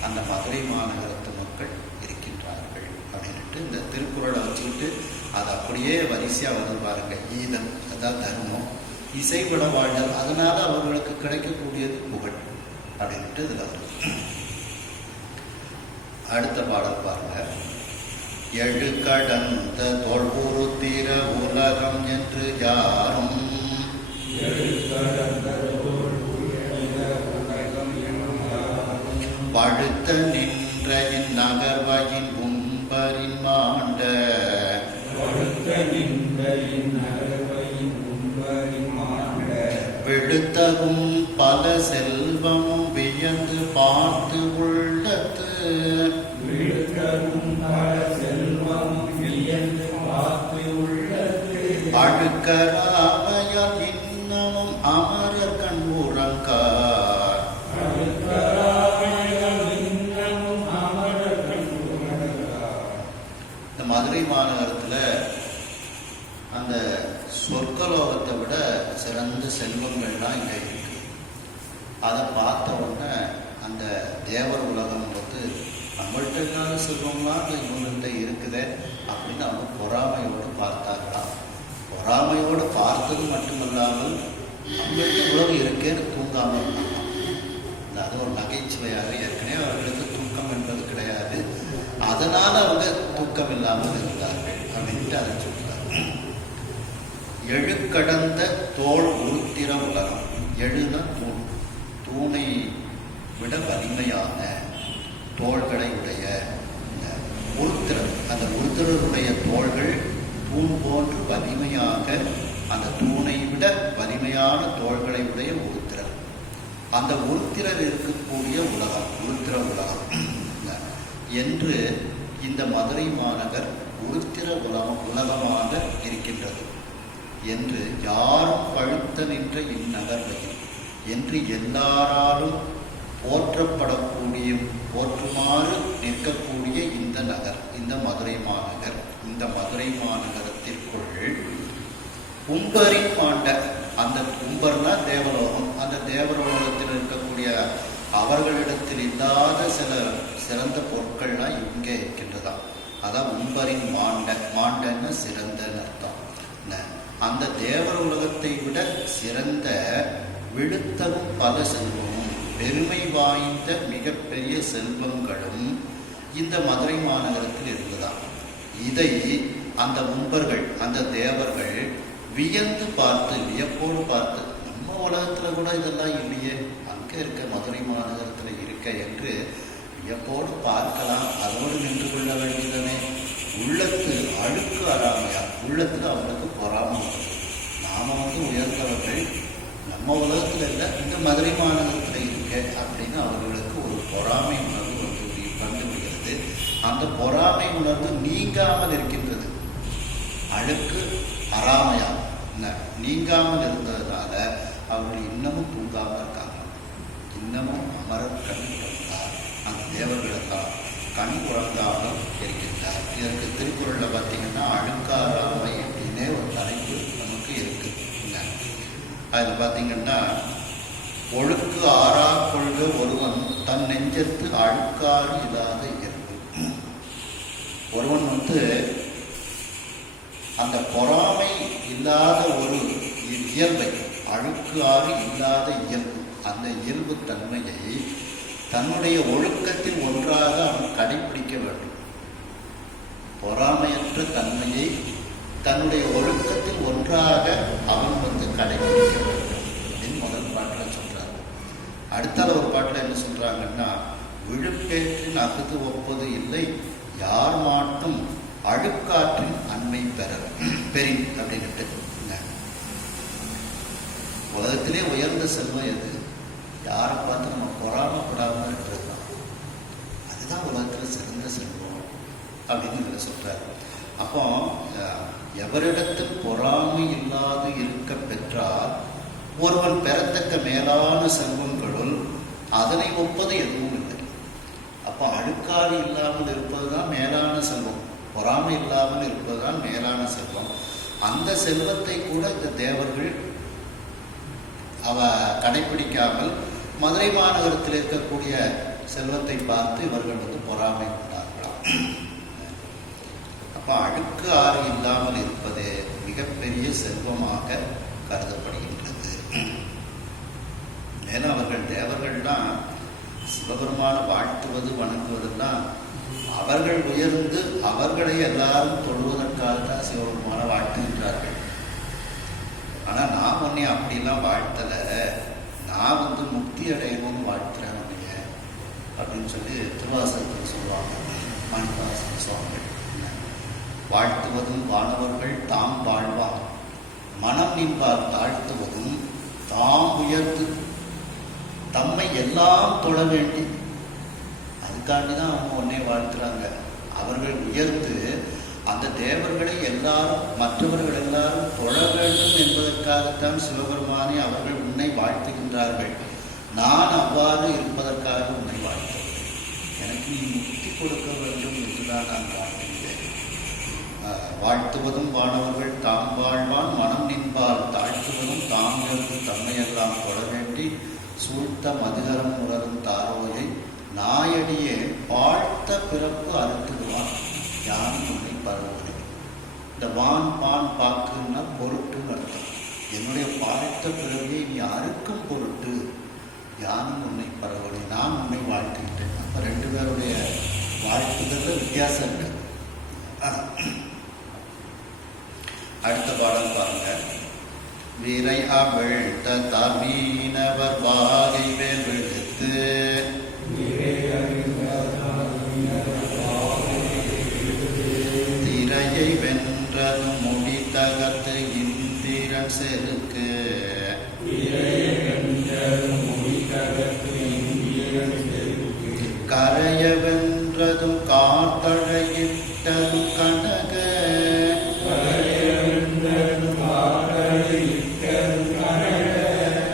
அந்த மதுரை மாநகரத்து மக்கள் இருக்கின்றார்கள் அப்படின்ட்டு இந்த திருக்குறளை வச்சுக்கிட்டு அது அப்படியே வரிசையாக வந்து பாருங்க. ஈதம் அதான் தர்மம், இசைப்பட வாழ்தல், அதனால அவர்களுக்கு கிடைக்கக்கூடியது புகழ் அப்படின்ட்டு இதுல வருது. அடுத்த பாடல் பாருங்க. எழு கடந்த தோல்புறுத்திர உலகம் என்று யாரும் பழுத்த நின்ற இந்நகர்வையின் உம்பரின் மாண்ட விழுத்தகும் பல செல்வமும் வியந்து பார்த்து உள்ளத்து அழுக்கராமையால் இன்னமும் அமரர் கண் உறங்கார். இந்த மதுரை மாநகரத்துல அந்த சொர்க்கலோகத்தை விட சிறந்த செல்வங்கள்லாம் இங்க இருக்கு. அதை பார்த்த உடனே அந்த தேவர் உலகம் நம்மள்கிட்ட இல்லாத செல்வம்லாம் இவங்கள்ட்ட இருக்குதே அப்படின்னு அவங்க பொறாமையோடு பார்த்தார்களாம். பொறாமையோடு பார்த்தது மட்டுமல்லாமல் அவங்கள்ட்ட உலகம் இருக்கேன்னு தூங்காமல் இருந்தாங்களாம். அது ஒரு நகைச்சுவையாக, ஏற்கனவே அவர்களுக்கு தூக்கம் என்பது கிடையாது, அதனால அவங்க தூக்கம் இல்லாமல் இருந்தார்கள் அப்படின்ட்டு அதை சொல்றாங்க. எழுக்கடந்த தோல் உருத்திர உலகம். எழுனா தூண், தூணை விட வலிமையான தோள்களை உடைய உருத்திரர். அந்த உருத்திரருடைய தோள்கள் தூண் போன்று வலிமையாக, அந்த தூணை விட வலிமையான தோள்களை உடைய உருத்திரர். அந்த உருத்திரர் இருக்கக்கூடிய உலகம், உருத்திர உலகம் என்று இந்த மதுரை மாநகர் உருத்திர உலகமாக இருக்கின்றது என்று யாரும் பழுத்த நின்ற இந்நகர்வையில் என்று எல்லாராலும் போற்றப்படக்கூடிய, போற்றுமாறு நிற்கக்கூடிய இந்த நகர், இந்த மதுரை மாநகர். இந்த மதுரை மாநகரத்திற்குள் கும்பரின் மாண்ட, அந்த கும்பர்னா தேவலோகம், அந்த தேவலோகத்தில் இருக்கக்கூடிய அவர்களிடத்தில் இல்லாத சில சிறந்த பொருட்கள்லாம் இங்கே இருக்கின்றதா. அதான் உம்பரின் மாண்ட, மாண்டன்னு சிறந்தன்னு அர்த்தம். அந்த தேவர உலகத்தை விட சிறந்த விழுத்தவும் பல செல்வமும் பெருமை வாய்ந்த மிகப்பெரிய செல்வங்களும் இந்த மதுரை மாநகரத்தில் இருந்ததாம். இதை அந்த முன்பர்கள், அந்த தேவர்கள் வியந்து பார்த்து, வியப்போடு பார்த்து, நம்ம உலகத்துல கூட இதெல்லாம் இல்லையே, அங்கே இருக்க மதுரை மாநகரத்தில் இருக்க என்று வியப்போடு பார்க்கலாம். அதோடு நின்று கொள்ள வேண்டியதானே. உள்ளத்து அழுக்கு அறாமையா, உள்ளத்துல அவனுக்கு பொறாமை. நாம உயர்ந்தவர்கள் நம்ம உலகத்துல இல்லை, இந்த மதுரை மாநகரத்தில் இருக்கு இருக்க அப்படின்னு அவர்களுக்கு ஒரு பொறாமை உணர்வு வந்து விடுகிறது. அந்த பொறாமை உணர்வு நீங்காமல் இருக்கின்றது. அழுக்கு அறாமையா நீங்காமல் இருந்ததுனால அவர்கள் இன்னமும் தூங்காமல் இருக்காங்க. இன்னமும் அமரர் கண் குழந்தார், அந்த தேவர்களுக்காக கண் குழந்தாமல் இருக்கின்றார். இதற்கு திருக்குறளில் பார்த்தீங்கன்னா அழுக்காராமை அப்படின்னே ஒரு தலைப்பு நமக்கு இருக்கு. அதில் பார்த்தீங்கன்னா ஒழுக்கு ஆறா கொள்க ஒருவன் தன் நெஞ்சத்து அழுக்காறு இல்லாத இயல்பு. ஒருவன் வந்து அந்த பொறாமை இல்லாத ஒரு இயல்பை, அழுக்கு ஆறு இல்லாத இயல்பு, அந்த இயல்பு தன்மையை தன்னுடைய ஒழுக்கத்தில் ஒன்றாக அவன் கடைபிடிக்க வேண்டும். பொறாமையற்ற தன்மையை தன்னுடைய ஒழுக்கத்தில் ஒன்றாக அவன் வந்து கடைபிடிக்க வேண்டும் அப்படின்னு முதல் பாட்டில் சொல்றாங்க. அடுத்தால ஒரு பாட்டில் என்ன சொல்றாங்கன்னா, விழுப்பேற்றின் அகுது ஒப்பது இல்லை, யார் மாட்டும் அழுக்காற்றின் அண்மை பெறி அப்படின்ட்டு. உலகத்திலே உயர்ந்த செல்வம் எது? யாரை பார்த்து நம்ம பொறாமப்படாமல் இருக்கிறது தான். அதுதான் உலகத்தில் சிறந்த செல்வம் அப்படின்னு சொல்றாரு. அப்போ எவரிடத்தில் பொறாமை இல்லாது இருக்க பெற்றால் ஒருவன் பெறத்தக்க மேலான செல்வங்களுள் அதனை ஒப்பது எதுவும் இல்லை. அப்போ அழுக்காறு இல்லாமல் இருப்பதுதான் மேலான செல்வம், பொறாமை இல்லாமல் இருப்பதுதான் மேலான செல்வம். அந்த செல்வத்தை கூட இந்த தேவர்கள் கடைபிடிக்காமல் மதுரை மாநகரத்தில் இருக்கக்கூடிய செல்வத்தை பார்த்து இவர்கள் வந்து பொறாமை கொண்டார்களாம். அப்ப அழுக்கு ஆறு இல்லாமல் இருப்பது மிகப்பெரிய செல்வமாக கருதப்படுகின்றது. ஏன்னா அவர்கள் தேவர்கள்லாம் சிவபெருமான வாழ்த்துவது வணங்குவதெல்லாம் அவர்கள் உயர்ந்து அவர்களை எல்லாரும் தொழுவதற்காகத்தான் சிவபெருமான வாழ்த்துகின்றார்கள். ஆனா நான் உன்னை அப்படிலாம் வாழ்த்தல, நான் வந்து முக்தி அடையணும்னு வாழ்த்துறேன் உன்னைய அப்படின்னு சொல்லி திருவாசகத்தில் சொல்லுவாங்க மாணிக்கவாசக சுவாமிகள். வாழ்த்துவதும் வானவர்கள் தாம் வாழ்வார், மனம் நின்பார் தாழ்த்துவதும் தாம் உயர்ந்து தம்மை எல்லாம் தொழ வேண்டி. அதுக்காண்டிதான் அவங்க உன்னை வாழ்த்துறாங்க. அவர்கள் உயர்ந்து அந்த தேவர்களை எல்லாரும் மற்றவர்கள் எல்லாரும் தொழ வேண்டும் என்பதற்காகத்தான் சிவபெருமானை அவர்கள் உன்னை வாழ்த்துகின்றார்கள். நான் அவ்வாறு இருப்பதற்காக உன்னை வாழ்த்துகிறேன். எனக்கு நீ முக்தி கொடுக்க வேண்டும் என்றுதான் நான் வாழ்த்துகிறேன். வாழ்த்துவதும் வானவர்கள் தாம் வாழ்வான், மனம் நின்பால் தாழ்த்துவதும் தாம் இருந்து தம்மையெல்லாம் தொழ வேண்டி சூழ்த்த மதுகரம் உணரும் தாரோயை நாயடியே வாழ்த்த பிறப்பு அறுத்துடுவான் யான் உன்னை பரவுவதை. இந்த வான் பான் பாக்குன்னா பொருட்டுன்னு அர்த்தம். என்னுடைய வாழ்த்த பிறவியை நீ அறுக்கும் பொருட்டு யானும் உன்னை பரவுவதை, நான் உன்னை வாழ்த்துக்கிட்டேன். அப்ப ரெண்டு பேருடைய வாழ்த்துக்கள் வித்தியாசம் இருக்கு. அடுத்த பாடல் பாருங்க. விரை அவிழ்த்த தமீனவர் வாகை வேல் விழுத்து திரையை வென்றது முடி தகத்து இந்திரன் செருக்கு கரைய வென்றதும் காத்தழையிட்டதும் கனக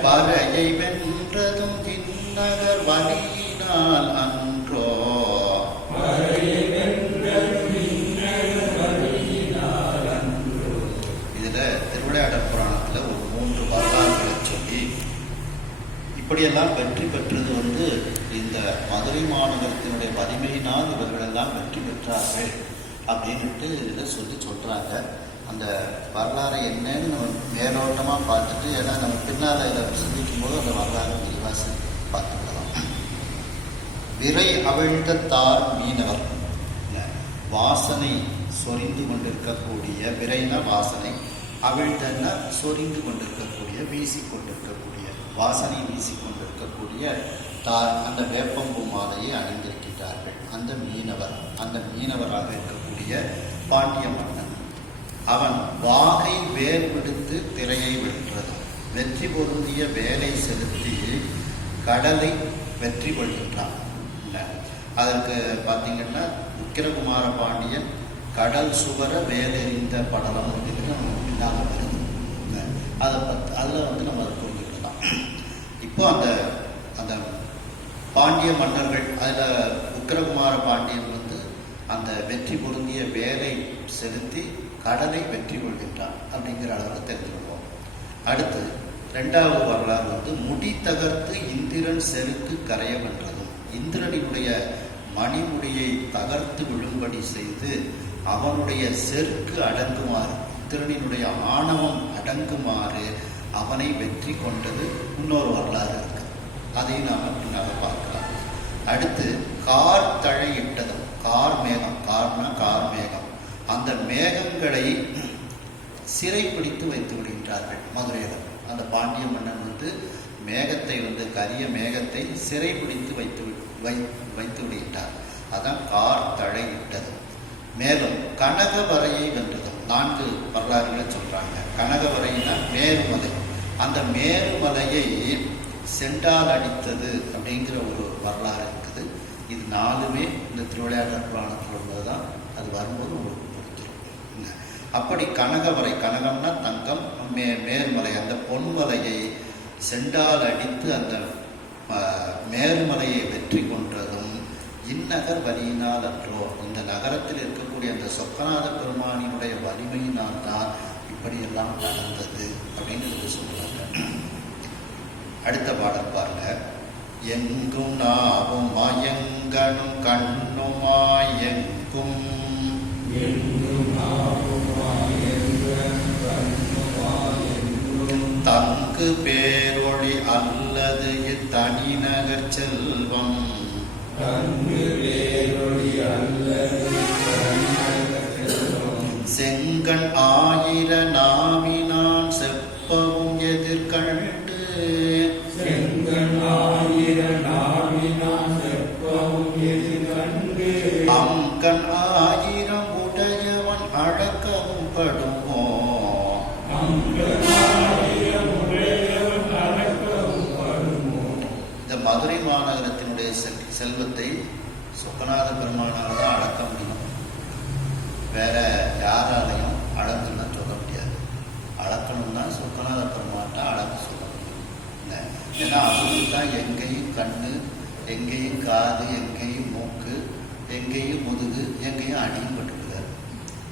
பறையை வென்றதும் கிண்ணகர் வலியினால் அன்றோ. இதுல திருவிளையாடற் புராணத்துல ஒரு 3 வரலாறுகளை சொல்லி இப்படியெல்லாம் வெற்றி பெற்றது வந்து இந்த மதுரை மாநகரத்தினுடைய வலிமையினால் இவர்களெல்லாம் வெற்றி பெற்றார்கள் அப்படின்ட்டு இதில் சொல்றாங்க. அந்த வரலாறு என்னன்னு நம்ம மேலோட்டமாக பார்த்துட்டு, ஏன்னா நம்ம பின்னால் இதில் சிந்திக்கும் போது அந்த வரலாறு விரிவாசி பார்த்துக்கலாம். விரை அவிழ்த்த தார் மீனவர், வாசனை சொரிந்து கொண்டிருக்கக்கூடிய, விரைனா வாசனை, அவிழ்த்தன்னா சொரிந்து கொண்டிருக்கக்கூடிய, வீசி கொண்டிருக்கக்கூடிய, வாசனை வீசி கொண்டிருக்கக்கூடிய தார், அந்த வேப்பம்பூ மாலையை அணிந்திருக்கிறார்கள். அந்த மீனவர், அந்த மீனவராக இருக்கக்கூடிய பாண்டிய மன்னன், அவன் வாகை வேல் விடுத்து திரையை வென்றது. வெற்றி பொருந்திய வேலை செலுத்தி கடலை வெற்றி கொள்கின்றான். அதற்கு பார்த்தீங்கன்னா உக்கிரகுமார பாண்டியன் கடல் சுவர வேலெறிந்த படலம் அப்படிங்கிற இல்லாமல் வருது. அதில் நம்ம அதை புரிஞ்சுக்கலாம். இப்போ அந்த பாண்டிய மன்னர்கள் அதில் உக்கிரகுமார பாண்டியன் அந்த வெற்றி பொருந்திய வேலை செலுத்தி கடலை வெற்றி கொள்கின்றான் அப்படிங்கிற அளவுக்கு தெரிஞ்சுக்கணும். அடுத்து 2வது வரலாறு முடி தகர்த்து இந்திரன் செருக்கு கரைய வென்றதும், இந்திரனினுடைய மணிமுடியை தகர்த்து விழும்படி செய்து அவனுடைய செருக்கு அடங்குமாறு, இந்திரனினுடைய ஆணவம் அடங்குமாறு அவனை வெற்றி கொண்டது இன்னொரு வரலாறு இருக்கு. அதையும் நாம் பின்னால் பார்க்கலாம். அடுத்து கார் தழையிட்டதும், கார் மேகம், கார் மேகம், அந்த மேகங்களை சிறைப்பிடித்து வைத்து விடுகின்றார்கள் மதுரையில். அந்த பாண்டிய மன்னன் மேகத்தை கரிய மேகத்தை சிறைப்பிடித்து வைத்து விடுகின்றார். அதான் கார் தழையிட்டது. மேலும் கனகவரையை வென்றதும் 4 வரலாறுகளை சொல்றாங்க. கனகவரைனா மேருமலை, அந்த மேருமலையை செண்டால் அடித்தது அப்படிங்கிற ஒரு வரலாறு இருக்குது. இது 4மே இந்த திருவிளையாடற் புராணத்தில் உள்ளதுதான். அது வரும்போது உங்களுக்கு கொடுத்துரும். அப்படி கனகவரை, கனகம்னா தங்கம், மேருமலை அந்த பொன்மலையை செண்டால் அடித்து அந்த மேருமலையை வெற்றி கொன்றதும் இந்நகர் வலியினால் அன்றோ, இந்த நகரத்தில் இருக்கக்கூடிய அந்த சொக்கநாத பெருமானினுடைய வலிமையினால் தான் இப்படியெல்லாம் நடந்தது அப்படின்னு சொல்றாங்க. அடுத்த பாடல் பாருங்க. எங்கும் நாவும் மயங்கனும் கண்ணுமாயெங்கும், தங்கு பேரொளி அல்லது தனி நகர் செல்வம், செங்கண் ஆயிர நாவினான் செப்பவும் எதிர்கண்டு, அங்கண் ஆயிரம் உடையவன் அடக்கவும் படுமோ, இந்த மதுரை மாநகரத்தினுடைய செல்வத்தை சொக்கநாத பெருமானால தான் அடக்க முடியும். வேற யாராலையும் அளந்துன்னு சொல்ல முடியாது. அளக்கணும்னா சொக்கநாத பெருமான்ட்ட அளந்து சொல்ல முடியும். ஏன்னா அவருக்கு தான் எங்கேயும் கண்ணு, எங்கேயும் காது, எங்கேயும் மூக்கு, எங்கேயும் முதுகு, எங்கேயும் அடியும் பட்டுருக்காரு.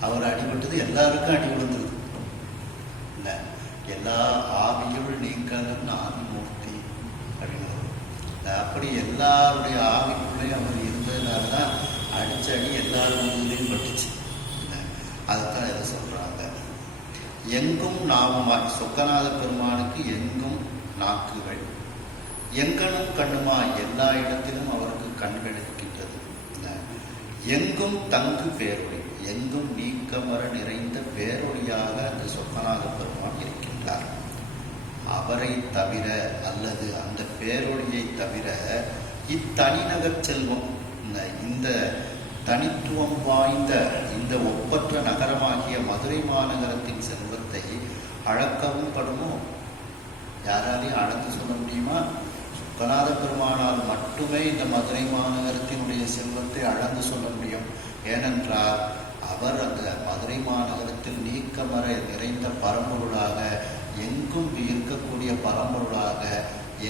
அவர் அடிபட்டது எல்லாருக்கும் அடி விழுந்தது இல்லை. எல்லா ஆவியுள் நீங்களும் ஆதிமூர்த்தி அப்படிங்கிறது. அப்படி எல்லாருடைய ஆவிக்குள்ளேயும் அவர் இருந்ததுனால தான் அடிச்ச அடி எல்லாரும் முதுகுலையும் பட்டுச்சு. அதுதான் எதை சொல்றாங்க. எங்கும் நாவுமாய், சொக்கநாத பெருமானுக்கு எங்கும் நாக்குகள், எங்கனும் கண்ணுமா, எல்லா இடத்திலும் அவருக்கு கண்கள் இருக்கின்றது. எங்கும் தங்கு பேரொளி, எங்கும் நீக்கமர நிறைந்த பேரொளியாக அந்த சொக்கநாத பெருமான் இருக்கின்றார். அவரை தவிர அல்லது அந்த பேரொளியை தவிர இத்தனிநகர் செல்வம், இந்த தனித்துவம் வாய்ந்த இந்த ஒப்பற்ற நகரமாகிய மதுரை மாநகரத்தின் செல்வத்தை அளக்கவும் படுமோ? யாராலையும் அளந்து சொல்ல முடியுமா? சொக்கநாத பெருமானால் மட்டுமே இந்த மதுரை மாநகரத்தினுடைய செல்வத்தை அளந்து சொல்ல முடியும். ஏனென்றால் அவர் அந்த மதுரை மாநகரத்தில் நீக்கமர நிறைந்த பரம்பொருளாக, எங்கும் இருக்கக்கூடிய பரம்பொருளாக,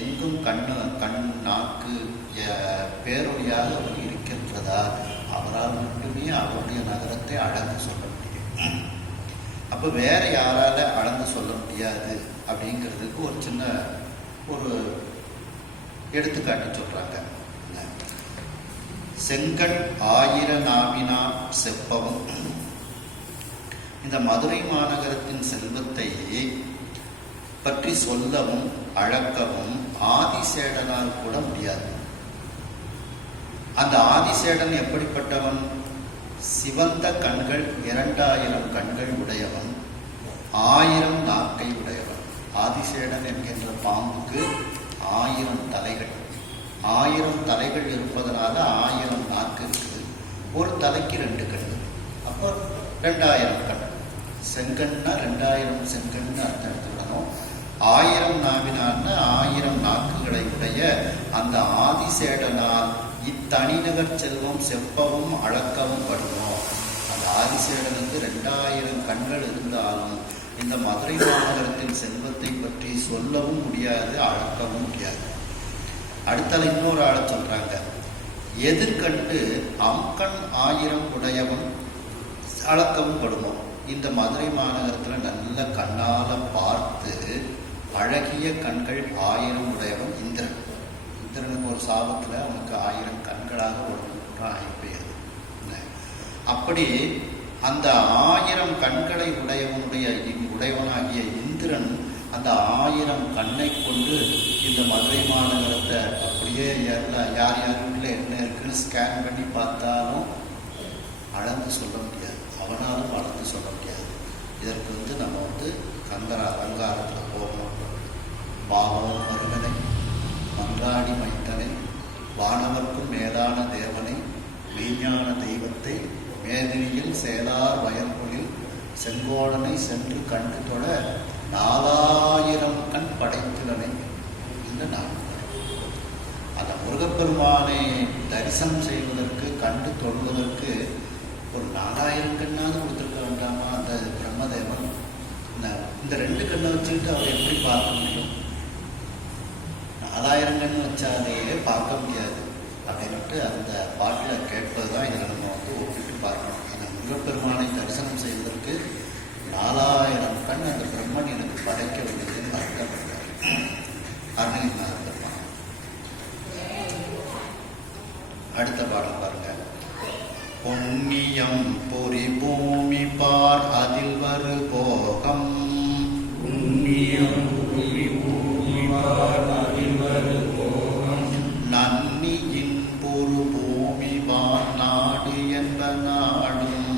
எங்கும் கண் நாக்கு பேரொழியாக அவர் இருக்கின்றதா, அவரால் மட்டுமே அவருடைய நகரத்தை அளந்து சொல்ல முடியும். அப்போ வேற யாரால அளந்து சொல்ல முடியாது அப்படிங்கிறதுக்கு ஒரு சின்ன ஒரு எடுத்துக்காட்டு சொல்றாங்க. செங்கண் ஆயிர நாவினா செப்பவும், இந்த மதுரை மாநகரத்தின் செல்வத்தை பற்றி சொல்லவும் அழக்கவும் ஆதிசேடனால் கூட முடியாது. அந்த ஆதிசேடன் எப்படிப்பட்டவன்? சிவந்த கண்கள் 2000 கண்கள் உடையவன், 1000 நாக்கை உடையவன். ஆதிசேடன் என்கின்ற பாம்புக்கு 1000 தலைகள், 1000 தலைகள் இருப்பதனால 1000 நாக்கு இருக்குது. ஒரு தலைக்கு 2 கண்கள், அப்போ 2000 கண். செங்கன்னா 2000 செங்கன்னு அர்த்தம் எடுத்துக்கணும். 1000 நாவினான்னு 1000 நாக்குகளை உடைய அந்த ஆதிசேடனால் இத்தனிநகர் செல்வம் செப்பவும் அளக்கவும் படுவோம். அந்த ஆதிசேடனுக்கு 2000 கண்கள் இருந்தாலும் இந்த மதுரை மாநகரத்தின் செல்வத்தை பற்றி சொல்லவும் முடியாது, அளக்கவும் முடியாது. அடுத்தால இன்னொரு ஆளை சொல்றாங்க, எதிர்கண்டு அம்கண் 1000 உடையவன் அளக்கவும் படுவோம். இந்த மதுரை மாநகரத்துல நல்ல கண்ணால பார்த்து அழகிய கண்கள் 1000 உடையவன் இந்திரன். இந்திரனுக்கு ஒரு சாபத்துல அவனுக்கு 1000 கண்களாக ஒரு பெயர். அப்படி அந்த 1000 கண்களை உடையவனாகிய இந்திரன் அந்த 1000 கண்ணை கொண்டு இந்த மதுரை மாநகரத்தை அப்படியே யார் யாருக்குள்ள என்ன இருக்குன்னு ஸ்கேன் பண்ணி பார்த்தாலும் அளந்து சொல்ல முடியாது, அவனாலும் அளந்து சொல்ல முடியாது. இதற்கு நம்ம கந்தர அலங்காரத்தில் போகணும். பாவம் மருகனை மன்றாடி மைத்தனை வானவர்க்கும் மேலான தேவனை மெய்ஞான தெய்வத்தை மேதினியில் சேலார் வயல்களில் செங்கோடனை சென்று கண்டு தொட 4000 கண் படைத்துள்ளனை என்று நான் அந்த முருகப்பெருமானை தரிசனம் செய்வதற்கு கண்டு தொழுவதற்கு ஒரு 4000 கண்ணாவது கொடுத்துருக்க வேண்டாமா அந்த பிரம்மதேவன்? இந்த 2 கண்ணை வச்சுக்கிட்டு அவர் எப்படி பார்க்க முடியும்? 4000 கண்ணு வச்சாலேயே பார்க்க முடியாது அப்படின்ட்டு அந்த பாட்டில் கேட்பது தான் இதில் நம்ம ஒப்பிட்டு பார்க்கணும். அந்த முருகப்பெருமானை தரிசனம் செய்வதற்கு 4000 கண் அந்த பிரம்மன் எனக்கு படைக்க வேண்டியதுன்னு அர்த்தப்படுறாரு. அருணகிரிநாதர் பெருமான். அடுத்த பாடல் பாருங்க. புண்ணியம் பொறி பூமி பார் அதில் வரு போகம். புண்ணியம் பொறி பூமி பார் அதில் வரு போகம். நன்னியின் பொரு பூமி வான் நாடு என்ப நாடும்.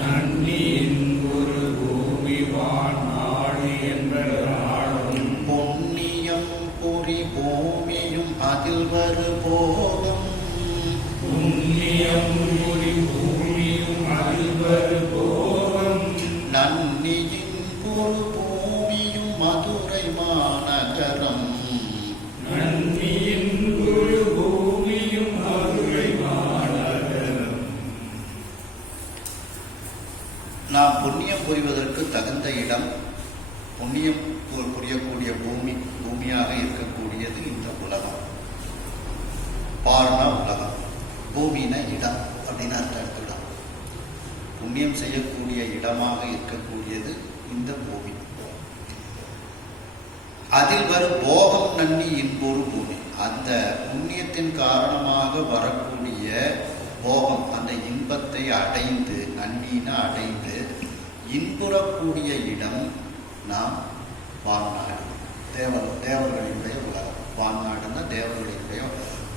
நன்னியின் பொரு பூமி வான் நாடு என்ப நாடும். புண்ணியம் பொறி பூமியும் அதில் வரு போகம். புண்ணியம் பொறி பூமியும் அதில் வரு போகம். நன்னியின் பொரு பூமியும் மதுரை மாநகரம். நன்னியின் பொரு பூமியும் மதுரை மாநகரம். நாம் புண்ணியம் புரிவதற்கு தகுந்த இடம், புண்ணியம் புரியக்கூடிய பூமியாக இருக்கக்கூடியது இந்த உலகம். பார்னா உலகம், பூமினா இடம் அப்படின்னு அர்த்தம் எடுத்துக்கலாம். புண்ணியம் செய்யக்கூடிய இடமாக இருக்கக்கூடியது இந்த பூமி. அதில் வரும் போகம் நன்னி இன்பொரு பூமி. அந்த புண்ணியத்தின் காரணமாக வரக்கூடிய போகம், அந்த இன்பத்தை அடைந்து, நன்னின அடைந்து இன்புறக்கூடிய இடம் நாம் வான்நாடு, தேவர்களுடைய உலகம். வான்நாடுன்னா தேவர்களுடைய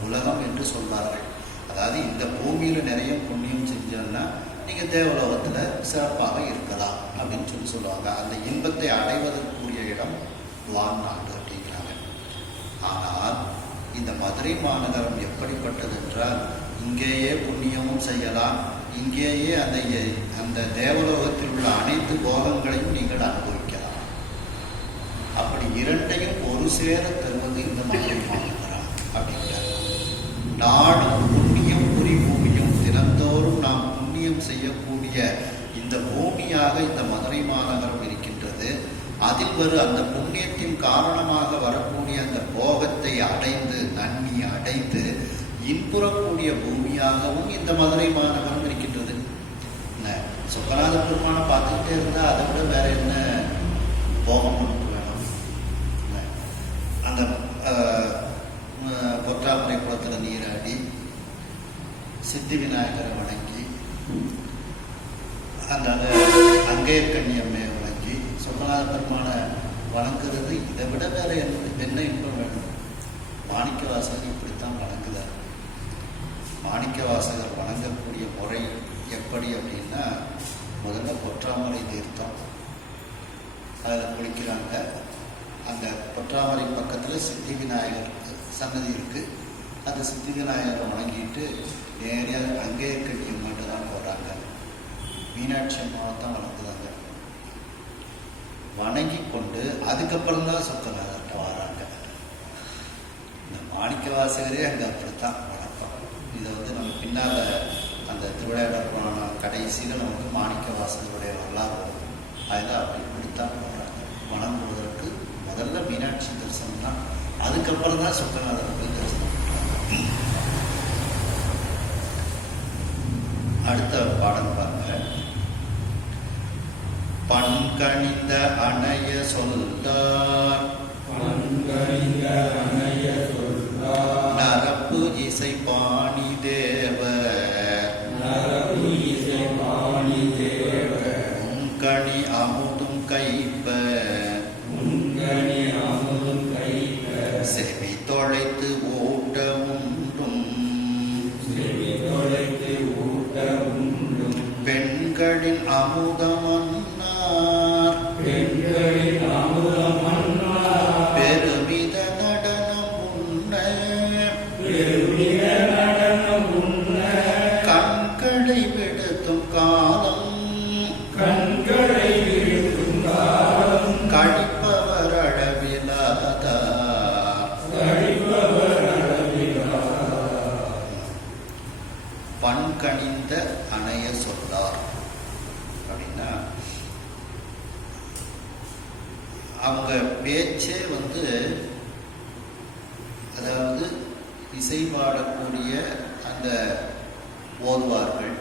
உலகம் என்று சொல்வார்கள். அதாவது இந்த பூமியில நிறைய புண்ணியம் செஞ்சோம்னா நீங்க தேவலோகத்துல சிறப்பாக இருக்கலாம் அப்படின்னு சொல்லுவாங்க. அந்த இன்பத்தை அடைவதற்குரிய இடம் வான்நாடு அப்படிங்கிறாங்க. ஆனால் இந்த மதுரை மாநகரம் எப்படிப்பட்டது என்றால், இங்கேயே புண்ணியமும் செய்யலாம், இங்கேயே அந்த தேவலோகத்தில் உள்ள அனைத்து போகங்களையும் நீங்கள் அனுபவிக்கலாம். அப்படி இரண்டையும் ஒரு சேர தருவது இந்த மதுரை மாநகரம் அப்படிங்கிறார். நாடும் புண்ணியம் புரி பூமியும், தினந்தோறும் நாம் புண்ணியம் செய்யக்கூடிய இந்த பூமியாக இந்த மதுரை மாநகரம் இருக்கின்றது. அதில் அந்த புண்ணியத்தின் காரணமாக வரக்கூடிய அந்த போகத்தை அடைந்து, நன்னி அடைந்து இன்புறக்கூடிய பூமியாகவும் இந்த மதுரை மாநகரம் இருக்கின்றது. சொக்கநாத பெருமானை பார்த்துக்கிட்டே இருந்தால் அதை விட வேற என்ன போகம் நமக்கு வேணும்? அந்த பொற்றாமரை குளத்தில் நீராடி சித்தி விநாயகரை வணங்கி, அந்த அங்கேயக்கண்ணியம்மையை வணங்கி சொக்கநாத பெருமானை வணங்குறது இதை விட வேற என்ன இன்பம் வேணும்? மாணிக்கவாசகர் இப்படித்தான் வணங்குதார். மாணிக்கவாசகர் வணங்கக்கூடிய முறை எப்படி அப்படின்னா, முதல்ல பொற்றாமரை தீர்த்தம், அதில் குளிக்கிறாங்க. அந்த பொற்றாமரை பக்கத்தில் சித்தி விநாயகர் சன்னதி இருக்கு. அந்த சித்தி விநாயகரை வணங்கிட்டு நேராக அங்கேயக்கண்ணியம்மாட்ட தான் போகிறாங்க. மீனாட்சி அம்மாவை தான் வணங்குதாங்க. வணங்கி கொண்டு அதுக்கப்புறம் தான் சொக்கநாதர்கிட்ட வராங்க. இந்த மாணிக்க வாசகரே அங்கே அப்படித்தான் வணக்கம். இதை நம்ம பின்னால் அந்த திருவிளையாடல் புராணம் கடைசியில் நமக்கு மாணிக்க வாசகருடைய வரலாறு வரும். அதில் அப்படித்தான் போகிறாங்க. வணங்குவதற்கு முதல்ல மீனாட்சி தரிசனம் தான், அதுக்கப்புறம் தான் சொக்கநாதர் போய் தரிசனம் பண்ணுறாங்க. அடுத்த பாடம் பாருங்க. பண்கணிந்த அணைய சொல்லார் நரப்பு இசை பாணி தேவ உங்கணி அமுதும் கைப்ப செவி தொலைத்து ஓட்ட உண்டும் பெண்களின் அமுதமன்னார் பெருமித நடனம் உண்ண கண்களை விடுத்தும் காலம் கழிப்பவர் அளவிலாதார். பண்கணிந்த அணைய சொல்லார் அப்படின்னா அவங்க பேச்சே அதாவது இசை பாடக்கூடிய அந்த ஓதுவார்கள்,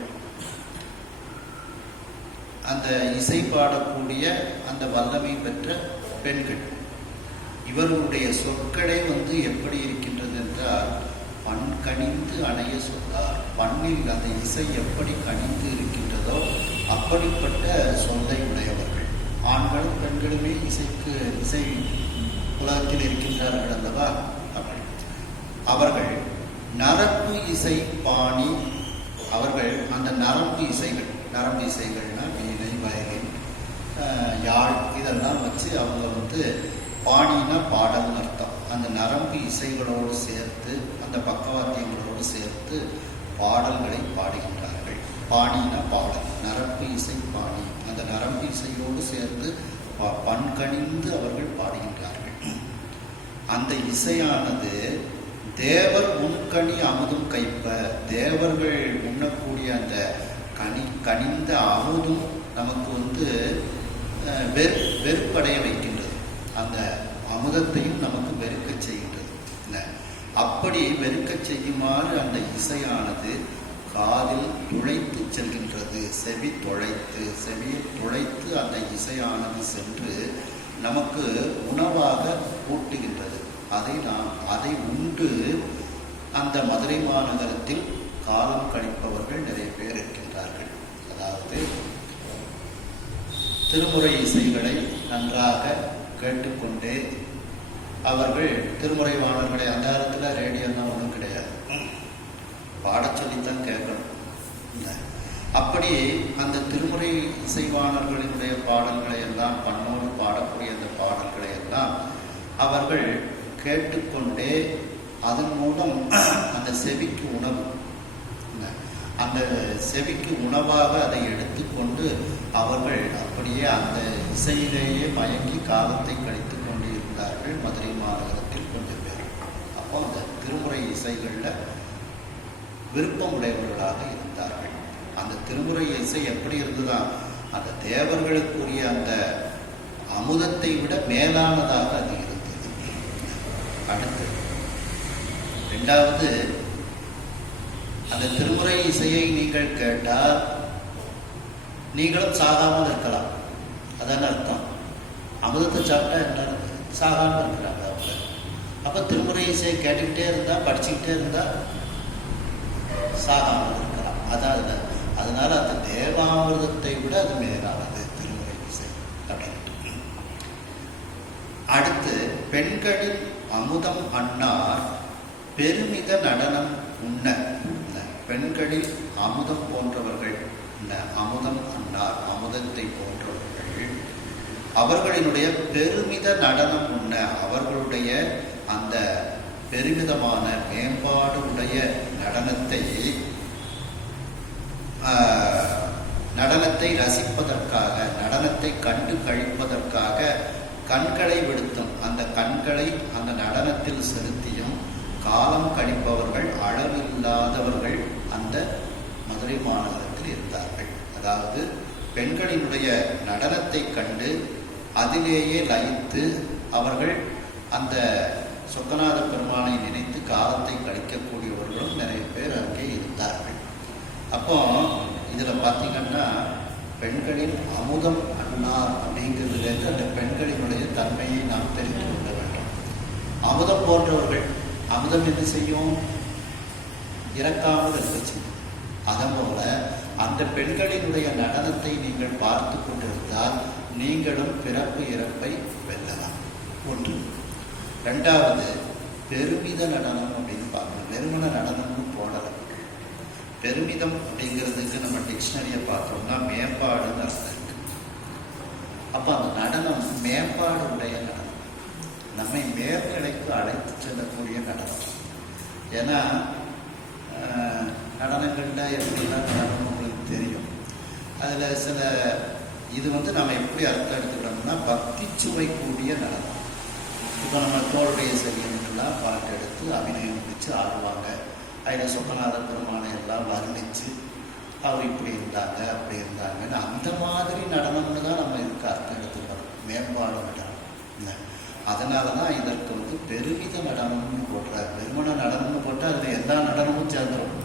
அந்த இசை பாடக்கூடிய அந்த வல்லமை பெற்ற பெண்கள், இவர்களுடைய சொற்களே எப்படி இருக்கின்றது என்றால் பண் கணிந்து அணைய சொல்லார். பண்ணில் அந்த இசை எப்படி கணிந்து இருக்கின்றதோ அப்படிப்பட்ட சொல்லை உடையவர்கள். ஆண்களும் பெண்களுமே இசை உலகத்தில் இருக்கின்றார்கள் அல்லவா? அவர்கள் நரம்பு இசை பாணி, அவர்கள் அந்த நரம்பு இசைகள்னா வீணை, வயலின், யாழ் இதெல்லாம் வச்சு அவங்க பாணினா பாடல்னு அர்த்தம். அந்த நரம்பு இசைகளோடு சேர்த்து, அந்த பக்கவாத்தியங்களோடு சேர்த்து பாடல்களை பாடுகின்றார்கள். பாணினா பாடல், நரம்பு இசை பாணி, அந்த நரம்பு இசையோடு சேர்த்து பண்கணிந்து அவர்கள் பாடுகின்றார்கள். அந்த இசையானது தேவர் முன்கணி அமுதும் கைப்ப, தேவர்கள் உண்ணக்கூடிய அந்த கனிந்த அமுதும் நமக்கு வெறுப்படைய வைக்கின்றது. அந்த அமுதத்தையும் நமக்கு வெறுக்க செய்கின்றது. அப்படி வெறுக்க செய்யுமாறு அந்த இசையானது காதில் துளைத்து செல்கின்றது. செவியை துளைத்து அந்த இசையானது சென்று நமக்கு உணவாக ஊட்டுகின்றது. அதை உண்டு அந்த மதுரை மாநகரத்தில் காலம் கழிப்பவர்கள் நிறைய பேர் இருக்கின்றார்கள். அதாவது திருமுறை இசைகளை நன்றாக கேட்டுக்கொண்டே அவர்கள் திருமுறை வாணர்களை, அந்த காலத்தில் ரேடியோலாம் ஒன்றும் கிடையாது, பாடச் சொல்லித்தான் கேட்கணும். அப்படி அந்த திருமுறை இசைவாணர்களினுடைய பாடல்களை எல்லாம், பண்ணோடு பாடக்கூடிய அந்த பாடல்களை எல்லாம் அவர்கள் கேட்டுக்கொண்டே அதன் மூலம் அந்த செவிக்கு உணவு, அந்த செவிக்கு உணவாக அதை எடுத்துக்கொண்டு அவர்கள் அப்படியே அந்த இசையிலேயே மயங்கி காலத்தை கழித்து கொண்டு இருந்தார்கள் மதுரை மாநகரத்தில் கொஞ்சம் பேர். அப்போ அந்த திருமுறை இசைகளில் விருப்பம் உடையவர்களாக இருந்தார்கள். அந்த திருமுறை இசை எப்படி இருந்ததா, அந்த தேவர்களுக்குரிய அந்த அமுதத்தை விட மேலானதாக அது இருந்தது. அடுத்து இரண்டாவது, அந்த திருமுறை இசையை நீங்கள் கேட்டால் நீங்களும் சாகாமல் இருக்கலாம். அதான் அர்த்தம். அமுதத்தை சாப்பிட்டா என்ன சாகாமல் இருக்கிறாங்க அவங்க. அப்போ திருமுறை இசையை கேட்டுக்கிட்டே இருந்தா, படிச்சுக்கிட்டே இருந்தா சாகாமல் இருக்கலாம். அதாவது அதனால அந்த தேவாமிர்தத்தை விட அது மேலானது திருமுறை இசை அப்படின்ட்டு. அடுத்து, பெண்களின் அமுதம் அன்னார் பெருமித நடனம் உண்ண. பெண்களில் அமுதம் போன்றவர்கள், அமுதம் அன்னார், அமுதத்தை போன்றவர்கள், அவர்களினுடைய பெருமித நடனம் உண்ண, அவர்களுடைய அந்த பெருமிதமான மேம்பாடு உடைய நடனத்தை ரசிப்பதற்காக, நடனத்தை கண்டு கழிப்பதற்காக கண்களை விடுத்தும் அந்த கண்களை அந்த நடனத்தில் செலுத்தியும் காலம் கழிப்பவர்கள் அளவில்லாதவர்கள் அந்த மதுரை மாநகரத்தில் இருந்தார்கள். அதாவது பெண்களினுடைய நடனத்தை கண்டு அதிலேயே லயித்து அவர்கள் அந்த சொக்கநாத பெருமானை நினைத்து காலத்தை கழிக்கக்கூடியவர்களும் நிறைய பேர் அங்கே இருந்தார்கள். அப்போ இதில் பார்த்தீங்கன்னா பெண்களின் அமுதம் அண்ணார் அப்படிங்கிறதுலேருந்து அந்த பெண்களினுடைய தன்மையை நாம் தெரிந்து கொள்ள வேண்டும். அமுதம் போன்றவர்கள், அமுதம் என்ன செய்யும்? இறக்காமல் இருக்க செய்யும். அதேபோல அந்த பெண்களினுடைய நடனத்தை நீங்கள் பார்த்து கொண்டிருந்தால் நீங்களும் பிறப்பு இறப்பை வெல்லலாம். ஒன்று. ரெண்டாவது, பெருமித நடனம் அப்படின்னு பார்க்கணும். வெறுமன நடனம்னு போடலாம். பெருமிதம் அப்படிங்கிறதுக்கு நம்ம டிக்ஷனரியை பார்த்தோம்னா மேம்பாடுன்னு அர்த்தம் இருக்கு. அப்போ அந்த நடனம் மேம்பாடு உடைய நடனம், நம்மை மேல்நிலைக்கு அழைத்து செல்லக்கூடிய நடனம். ஏன்னா நடனங்கள்ல எப்படிலாம் நடனம் உங்களுக்கு தெரியும். அதில் சில இது நம்ம எப்படி அர்த்தம் எடுத்துக்கிறோம்னா பக்தி சுவை கூடிய நடனம். இப்போ நம்ம தோளுடைய சரியெல்லாம் பாட்டு எடுத்து அபிநயம் முடிச்சு ஆடுவாங்க. அதில் சொக்கநாத பெருமானை எல்லாம் வர்ணித்து அவர் இப்படி இருந்தாங்க அப்படி இருந்தாங்கன்னு அந்த மாதிரி நடனம்னு தான் நம்ம இதுக்கு அர்த்தம் எடுத்துக்கிறோம். மேம்பாடு நடனம். அதனால தான் இதற்கு பெருமித நடனம்னு போடுறாரு. பெருமன நடனம்னு போட்டால் அதில் எல்லா நடனமும் சேர்ந்துடும்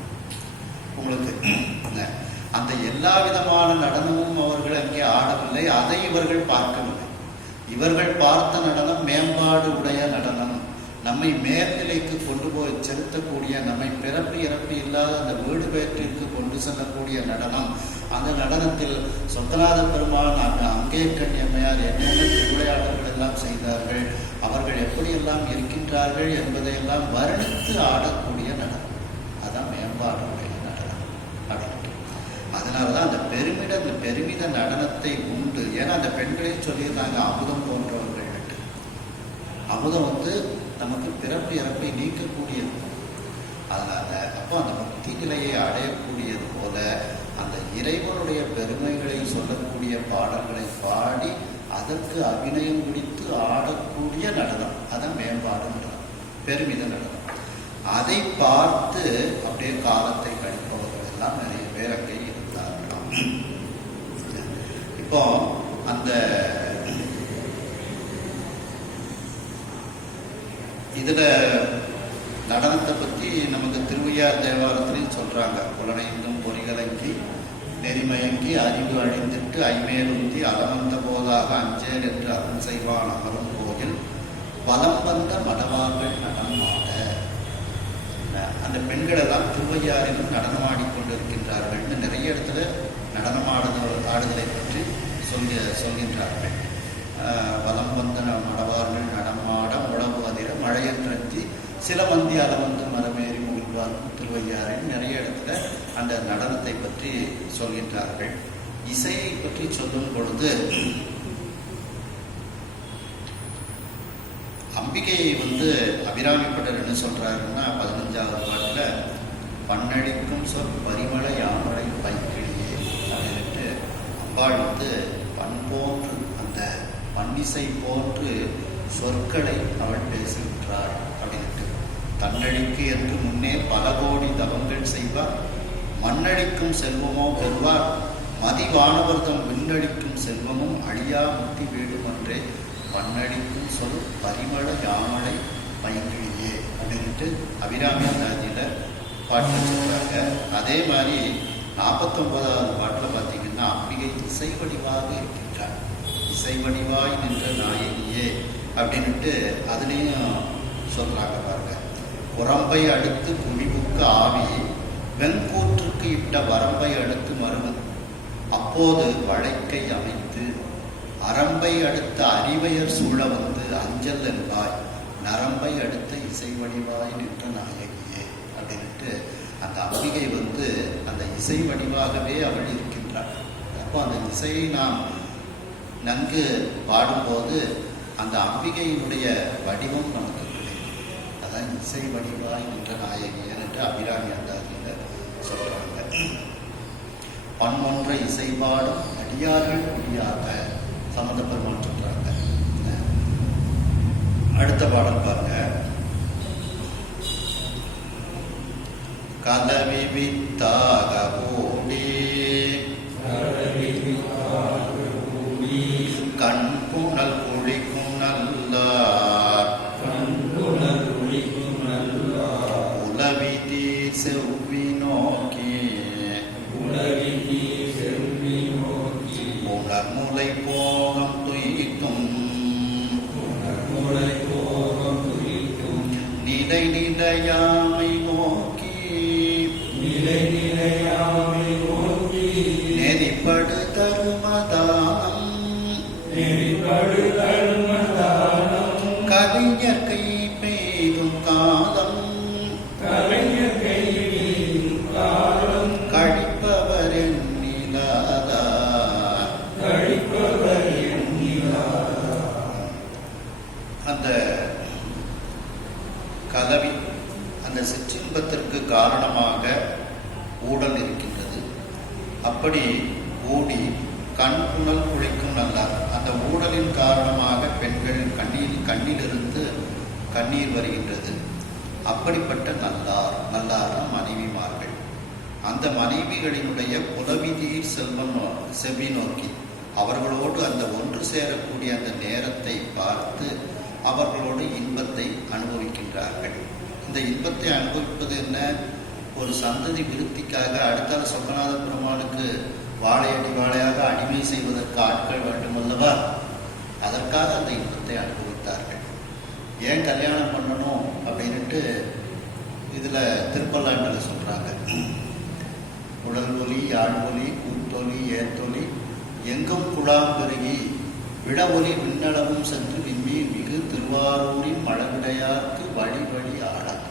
உங்களுக்கு. அந்த எல்லா விதமான நடனமும் அவர்கள் அங்கே ஆடவில்லை, அதை இவர்கள் பார்க்கவில்லை. இவர்கள் பார்த்த நடனம் மேம்பாடு உடைய நடனம், நம்மை மேல்நிலைக்கு கொண்டு போய் செலுத்தக்கூடிய, நம்மை பிறப்பு இறப்பு இல்லாத அந்த வீடு பேற்றிற்கு கொண்டு செல்லக்கூடிய நடனம். அந்த நடனத்தில் சொக்கநாத பெருமான் அங்கே கண்ணியம்மையார் என்னென்ன திருவிளையாடல்கள் எல்லாம் செய்தார்கள், அவர்கள் எப்படியெல்லாம் இருக்கின்றார்கள் என்பதையெல்லாம் வர்ணித்து ஆடக்கூடிய நடனம். அதான் மேம்பாடுடைய நடனம் அப்படின்ட்டு. அதனாலதான் அந்த பெருமித நடனத்தை உண்டு. ஏன்னா அந்த பெண்களையும் சொல்லியிருந்தாங்க அமுதம் போன்றவர்கள். அமுதம் நமக்கு பிறப்பு இறப்பை நீக்கக்கூடியது. அதனால அப்போ அந்த முக்தி நிலையை அடையக்கூடியது போல அந்த இறைவனுடைய பெருமைகளை சொல்லக்கூடிய பாடல்களை பாடி அதற்கு அபிநயம் பிடித்து ஆடக்கூடிய நடனம். அதான் மேம்பாடு நடனம், பெருமித நடனம். அதை பார்த்து அப்படியே காலத்தை கழிப்பவர்கள் எல்லாம் நிறைய பேர் அங்கே இருந்தார்களாம். இப்போ அந்த இதுல நடனத்தை பற்றி நமக்கு திருவையார் தேவாரத்திலையும் சொல்றாங்க. புலனைந்தும் பொறிகலங்கி நெறிமயங்கி அறிவு அழிந்திட்டு ஐமேலுந்தி அலவந்த போதாக அஞ்சேல் என்று அருள் செய்வான் அமரும் கோயில் வலம் வந்த மடவார்கள் நடனம் ஆட. அந்த பெண்கள் எல்லாம் திருவையாரிலும் நடனம் ஆடிக்கொண்டிருக்கின்றார்கள். நிறைய இடத்துல ஆடுதலை பற்றி சொல்கின்றார்கள். வலம் வந்த மடவார்கள் நடமாட உழவு அதிர மழையன்றி சில மந்தி அலவந்து மரமேறி முகிழ்வார்க்கும் திருவையாரில் நிறைய இடத்துல அந்த நடனத்தை பற்றி சொல்கின்றார்கள். இசையை பற்றி சொல்லும் பொழுது அம்பிகையை அபிராமிப்பட்டர் என்ன சொல்றாருன்னா 15வது பாட்டுல பண்ணடிக்கும் சொல் பரிமள யாமடை பைக்கிழியே அப்படின்ட்டு அம்பாள் பண் போன்று அந்த பன்னிசை போன்று சொற்களை அவள் பேசுகின்றாள் அப்படின்ட்டு. தன்னழிக்கு என்று முன்னே பல கோடி தவங்கள் செய்வார், மண்ணடிக்கும் செல்வமோ பெறுவார், மதிவானவர்தம் விண்ணடிக்கும் செல்வமும் அழியா முத்தி வீடும் என்றே பண்ணடிக்கும் சொல் பரிமள யாமடை பைங்கிழியே அப்படின்ட்டு அபிராமி தாதியில பாட்டு சொல்றாங்க. அதே மாதிரி 49வது பாட்டில் பார்த்தீங்கன்னா அம்பிகை இசை வடிவாக இருக்கின்றார். இசை வடிவாய் நின்ற நாயகியே அப்படின்ட்டு அதுலேயும் சொல்றாங்க பாருங்க. புறம்பை அடுத்து குடிபுக்கு ஆவி வெண்கூற்றுக்கு இட்ட வரம்பை அடுத்து மருவன் அப்போது வளைக்கை அமைத்து அரம்பை அடுத்த அறிவையர் சூழ அஞ்சல் என்பாய் நரம்பை அடுத்த இசை வடிவாய் நின்ற நாயகியே அப்படின்ட்டு அந்த அம்பிகை அந்த இசை வடிவாகவே அவள் இருக்கின்றாள். அப்போ அந்த இசையை நாம் நன்கு பாடும்போது அந்த அம்பிகையினுடைய வடிவம் நமக்கு கிடைக்கும். அதான் இசை வடிவாய் நின்ற நாயகியன் என்று அபிராமி அந்தாதியில சொல்றாங்க. பன்மொன்ற இசைபாடும் அடியார்கள் முடியாத சம்மந்த பெருமான் சொல்றாங்க. பாடல் பாருங்க. கலவி வித்தாக ஓடி கண் புனல் குளிக்கும் நல்லார் உலவி தீர் செவ்வி நோக்கி உணர்முலை போகம் துய்த்தும் நிலை நிலையாமை நோக்கி நெறிப்படு தருமதானம் கவிஞர் கை பெய்தும் காலம் கழிப்பவர் எண்ணிலாதார். அந்த கலவி அந்த சிற்றின்பத்திற்கு காரணமாக ஊடல் இருக்கின்றது. அப்படி ஊடி கண் புனல் குளிக்கும் நல்லார். அந்த ஊடலின் காரணமாக பெண்கள் கண்ணிலிருந்து கண்ணீர் வருகின்றது. அப்படிப்பட்ட நல்லார் மனைவிமார்கள். அந்த மனைவிகளினுடைய புலவிதீர் செவ்வி நோக்கி அவர்களோடு அந்த ஒன்று சேரக்கூடிய அந்த நேரத்தை பார்த்து அவர்களோடு இன்பத்தை அனுபவிக்கின்றார்கள். இந்த இன்பத்தை அனுபவிப்பது என்ன? ஒரு சந்ததி விருத்திக்காக அடுத்தால சொக்கநாத பெருமானுக்கு வாழையடி வாழையாக அடிமை செய்வதற்கு ஆட்கள் வேண்டுமல்லவா? அதற்காக அந்த இன்பத்தை அனுபவித்தார்கள். ஏன் கல்யாணம் பண்ணணும் அப்படின்ட்டு இதுல திருப்பல்லாண்டில் சொல்றாங்க. குழல்வொலி, யாழ்வொலி, கூத்தொலி, ஏத்தொலி எங்கும் குழாம் பெருகி விடவொலி விண்ணளவும் சென்று விண்மீன் மிகு திருவாரூரின் மழவிடையார்க்கு வழி வழி ஆடார்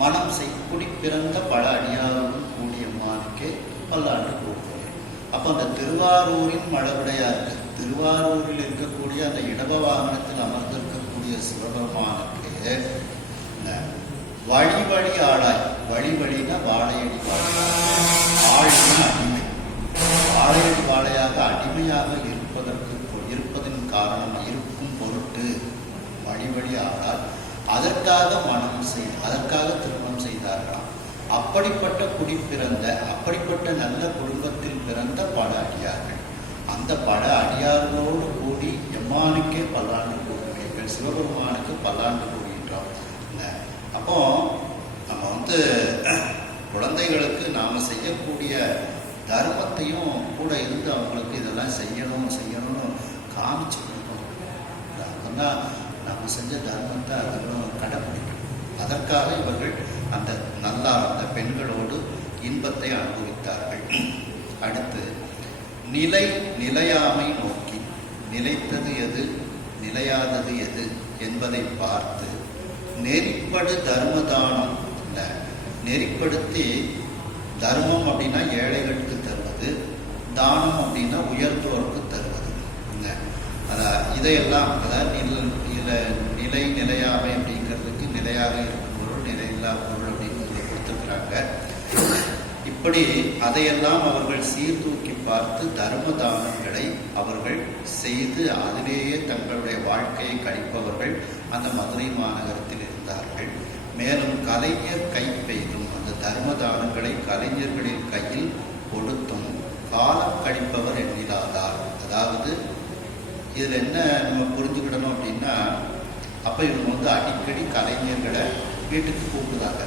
மனம் செய்குடி பிறந்த பல அடியாரும் கூடிய மானுக்கே பல்லாண்டு கூறுவோம். அப்போ அந்த திருவாரூரின் மழவிடையார்க்கு, திருவாரூரில் இருக்கக்கூடிய அந்த இடப வாகனத்தில் அமர்ந்திருக்கக்கூடிய சிவபெருமானுக்கு வழி வழி ஆளாய், வழி வழினா வாழையடி வாழை, ஆழ்னா அடிமை, வாழையடி வாழையாக அடிமையாக இருப்பதன் காரணம் இருக்கும் பொருட்டு வழி வழி ஆளாய் அதற்காக அதற்காக திருமணம் செய்தார்களாம். அப்படிப்பட்ட குடி பிறந்த, அப்படிப்பட்ட நல்ல குடும்பத்தில் பிறந்த பல அடியார்கள். அந்த பல அடியார்களோடு கூடி எம்மானுக்கே பல்லாண்டு கூறுவீர்கள், சிவபெருமானுக்கு பல்லாண்டு கூறுகின்றோம். அப்போ நம்ம குழந்தைகளுக்கு நாம செய்யக்கூடிய தர்மத்தையும் கூட இருந்து அவங்களுக்கு இதெல்லாம் செய்யணும்னு காமிச்சு கொடுக்கணும். அப்பதான் நம்ம செஞ்ச தர்மத்தை அதெல்லாம் கடைப்பிடிக்கணும். அதற்காக இவர்கள் அந்த அந்த பெண்களோடு இன்பத்தை அனுபவித்தார்கள். அடுத்து நிலையாமை நோக்கி, நிலைத்தது எது நிலையாதது எது என்பதை பார்த்து நெறிப்படு தர்மதானம், நெறிப்படுத்தி தர்மம் அப்படின்னா ஏழைகளுக்கு தருவது, தானம் அப்படின்னா உயர்ந்தோருக்கு தருவது. இதையெல்லாம் அதாவது நிலையாமை அப்படிங்கிறதுக்கு நிலையாக இருக்கும் பொருள், நிலையில்லா பொருள் அப்படின்னு கொடுத்துருக்குறாங்க. இப்படி அதையெல்லாம் அவர்கள் சீர்தூக்கி பார்த்து தர்ம தானங்களை அவர்கள் செய்து அதிலேயே தங்களுடைய வாழ்க்கையை கழிப்பவர்கள் அந்த மதுரை மாநகரத்தில் இருந்தார்கள். மேலும் கலைஞர் கை பெய்தும் அந்த தர்ம தானங்களை கலைஞர்களின் கையில் கொடுத்தும் காலம் கழிப்பவர் எண்ணிலாதார். அதாவது இதுல என்ன நம்ம புரிஞ்சுக்கிடணும் அப்படின்னா, அப்ப இவங்க அடிக்கடி கலைஞர்களை வீட்டுக்கு கூப்பிடுறாங்க.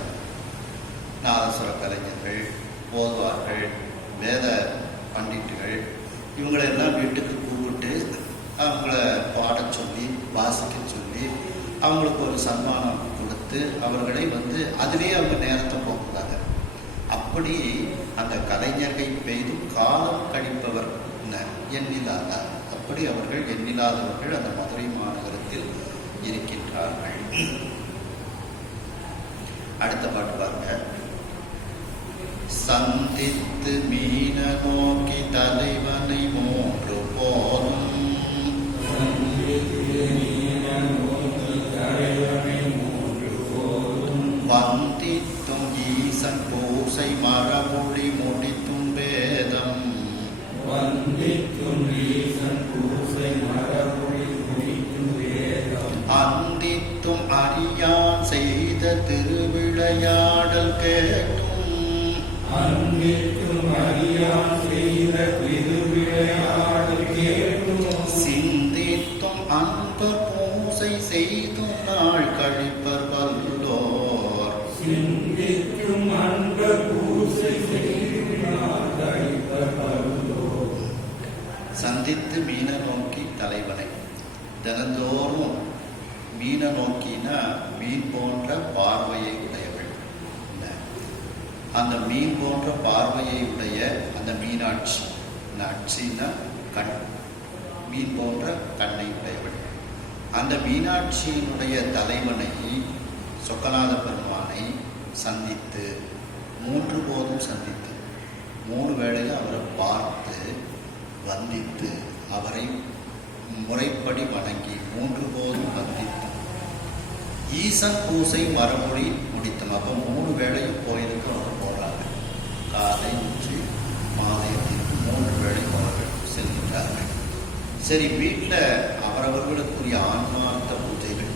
நாதஸ்வர கலைஞர்கள், போதுவார்கள், வேத பண்டிட்டுகள், இவங்களெல்லாம் வீட்டுக்கு கூப்பிட்டு அவங்கள பாட சொல்லி வாசிக்க சொல்லி அவங்களுக்கு ஒரு சன்மானம் கொடுத்து அவர்களை அதிலேயே அவங்க நேரத்தை போக்குறாங்க. அப்படி அந்த கலைஞர்களை பெய்தும் காலம் கழிப்பவர் எண்ணிலாதார். அப்படி அவர்கள் எண்ணிலாதவர்கள் அந்த மதுரை மாநகரத்தில் இருக்கின்றார்கள். அடுத்த பாட்டு பாருங்க. சந்தித்து மீன நோக்கி தலைவனை மூன்று போதும் வந்தித்தும் ஈசன் பூசை மரமொழி முடித்தும் வேதம் அந்தித்து அன்பர் பூசை செய்தும் நாள் கழிப்பர் வல்லோர் சிந்திக்கும் அன்பர் பூசை செய்தும் நாள் கழிப்பர் வல்லோர். சந்தித்து மீன நோக்கி தலைவனை தினந்தோறும் மீன நோக்கினா மீன் போன்ற பார்வையை உடையவள். அந்த மீன் போன்ற பார்வையை உடைய அந்த மீனாட்சி, இந்த அட்சின்னா கண், மீன் போன்ற கண்ணை உடையவள். அந்த மீனாட்சியினுடைய தலைவனை சொக்கநாத பெருமானை சந்தித்து 3 போதும் சந்தித்து 3 வேளையில் அவரை பார்த்து வந்தித்து அவரை முறைப்படி வணங்கி 3 போதும் வந்தித்து ஈசன் பூசை மறுமொழி முடித்தோம். அப்போ 3 வேளையும் கோயிலுக்கு அவர் போகிறாங்க. காலை உச்சி மாலையத்திற்கு 3 வேளை அவர்கள் செல்கின்றார்கள். சரி, வீட்டில் அவரவர்களுக்குரிய ஆன்மார்த்த பூஜைகள்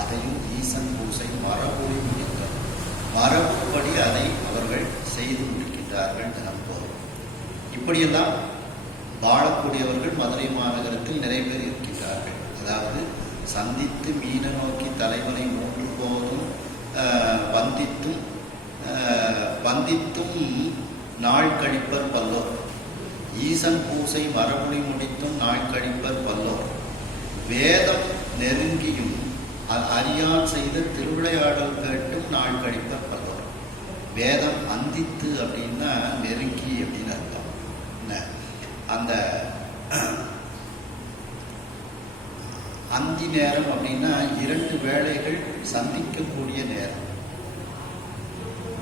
அதையும் ஈசன் பூசை மரபொழி முடித்தார். மரபுப்படி அதை அவர்கள் செய்து முடிக்கின்றார்கள் தினந்தோறும். இப்படியெல்லாம் வாழக்கூடியவர்கள் மதுரை மாநகரத்தில் நிறைய பேர் இருக்கின்றார்கள். அதாவது சந்தித்து மீன நோக்கி தலைவனை 3 போதும் வந்தித்தும் நாள் கழிப்பர் வல்லோர். ஈசன் பூசை மரபுடி முடித்தும் நாள் கழிப்பர் வல்லோர். வேதம் நெருங்கியும் அறியான் செய்த திருவிளையாடல் கேட்டும் நாள் கழிப்பர் வல்லோர். வேதம் அந்தித்து அப்படின்னா நெருங்கி அப்படின்னு அர்த்தம். அந்த அந்தி நேரம் அப்படின்னா 2 வேளைகள் சந்திக்கக்கூடிய நேரம்.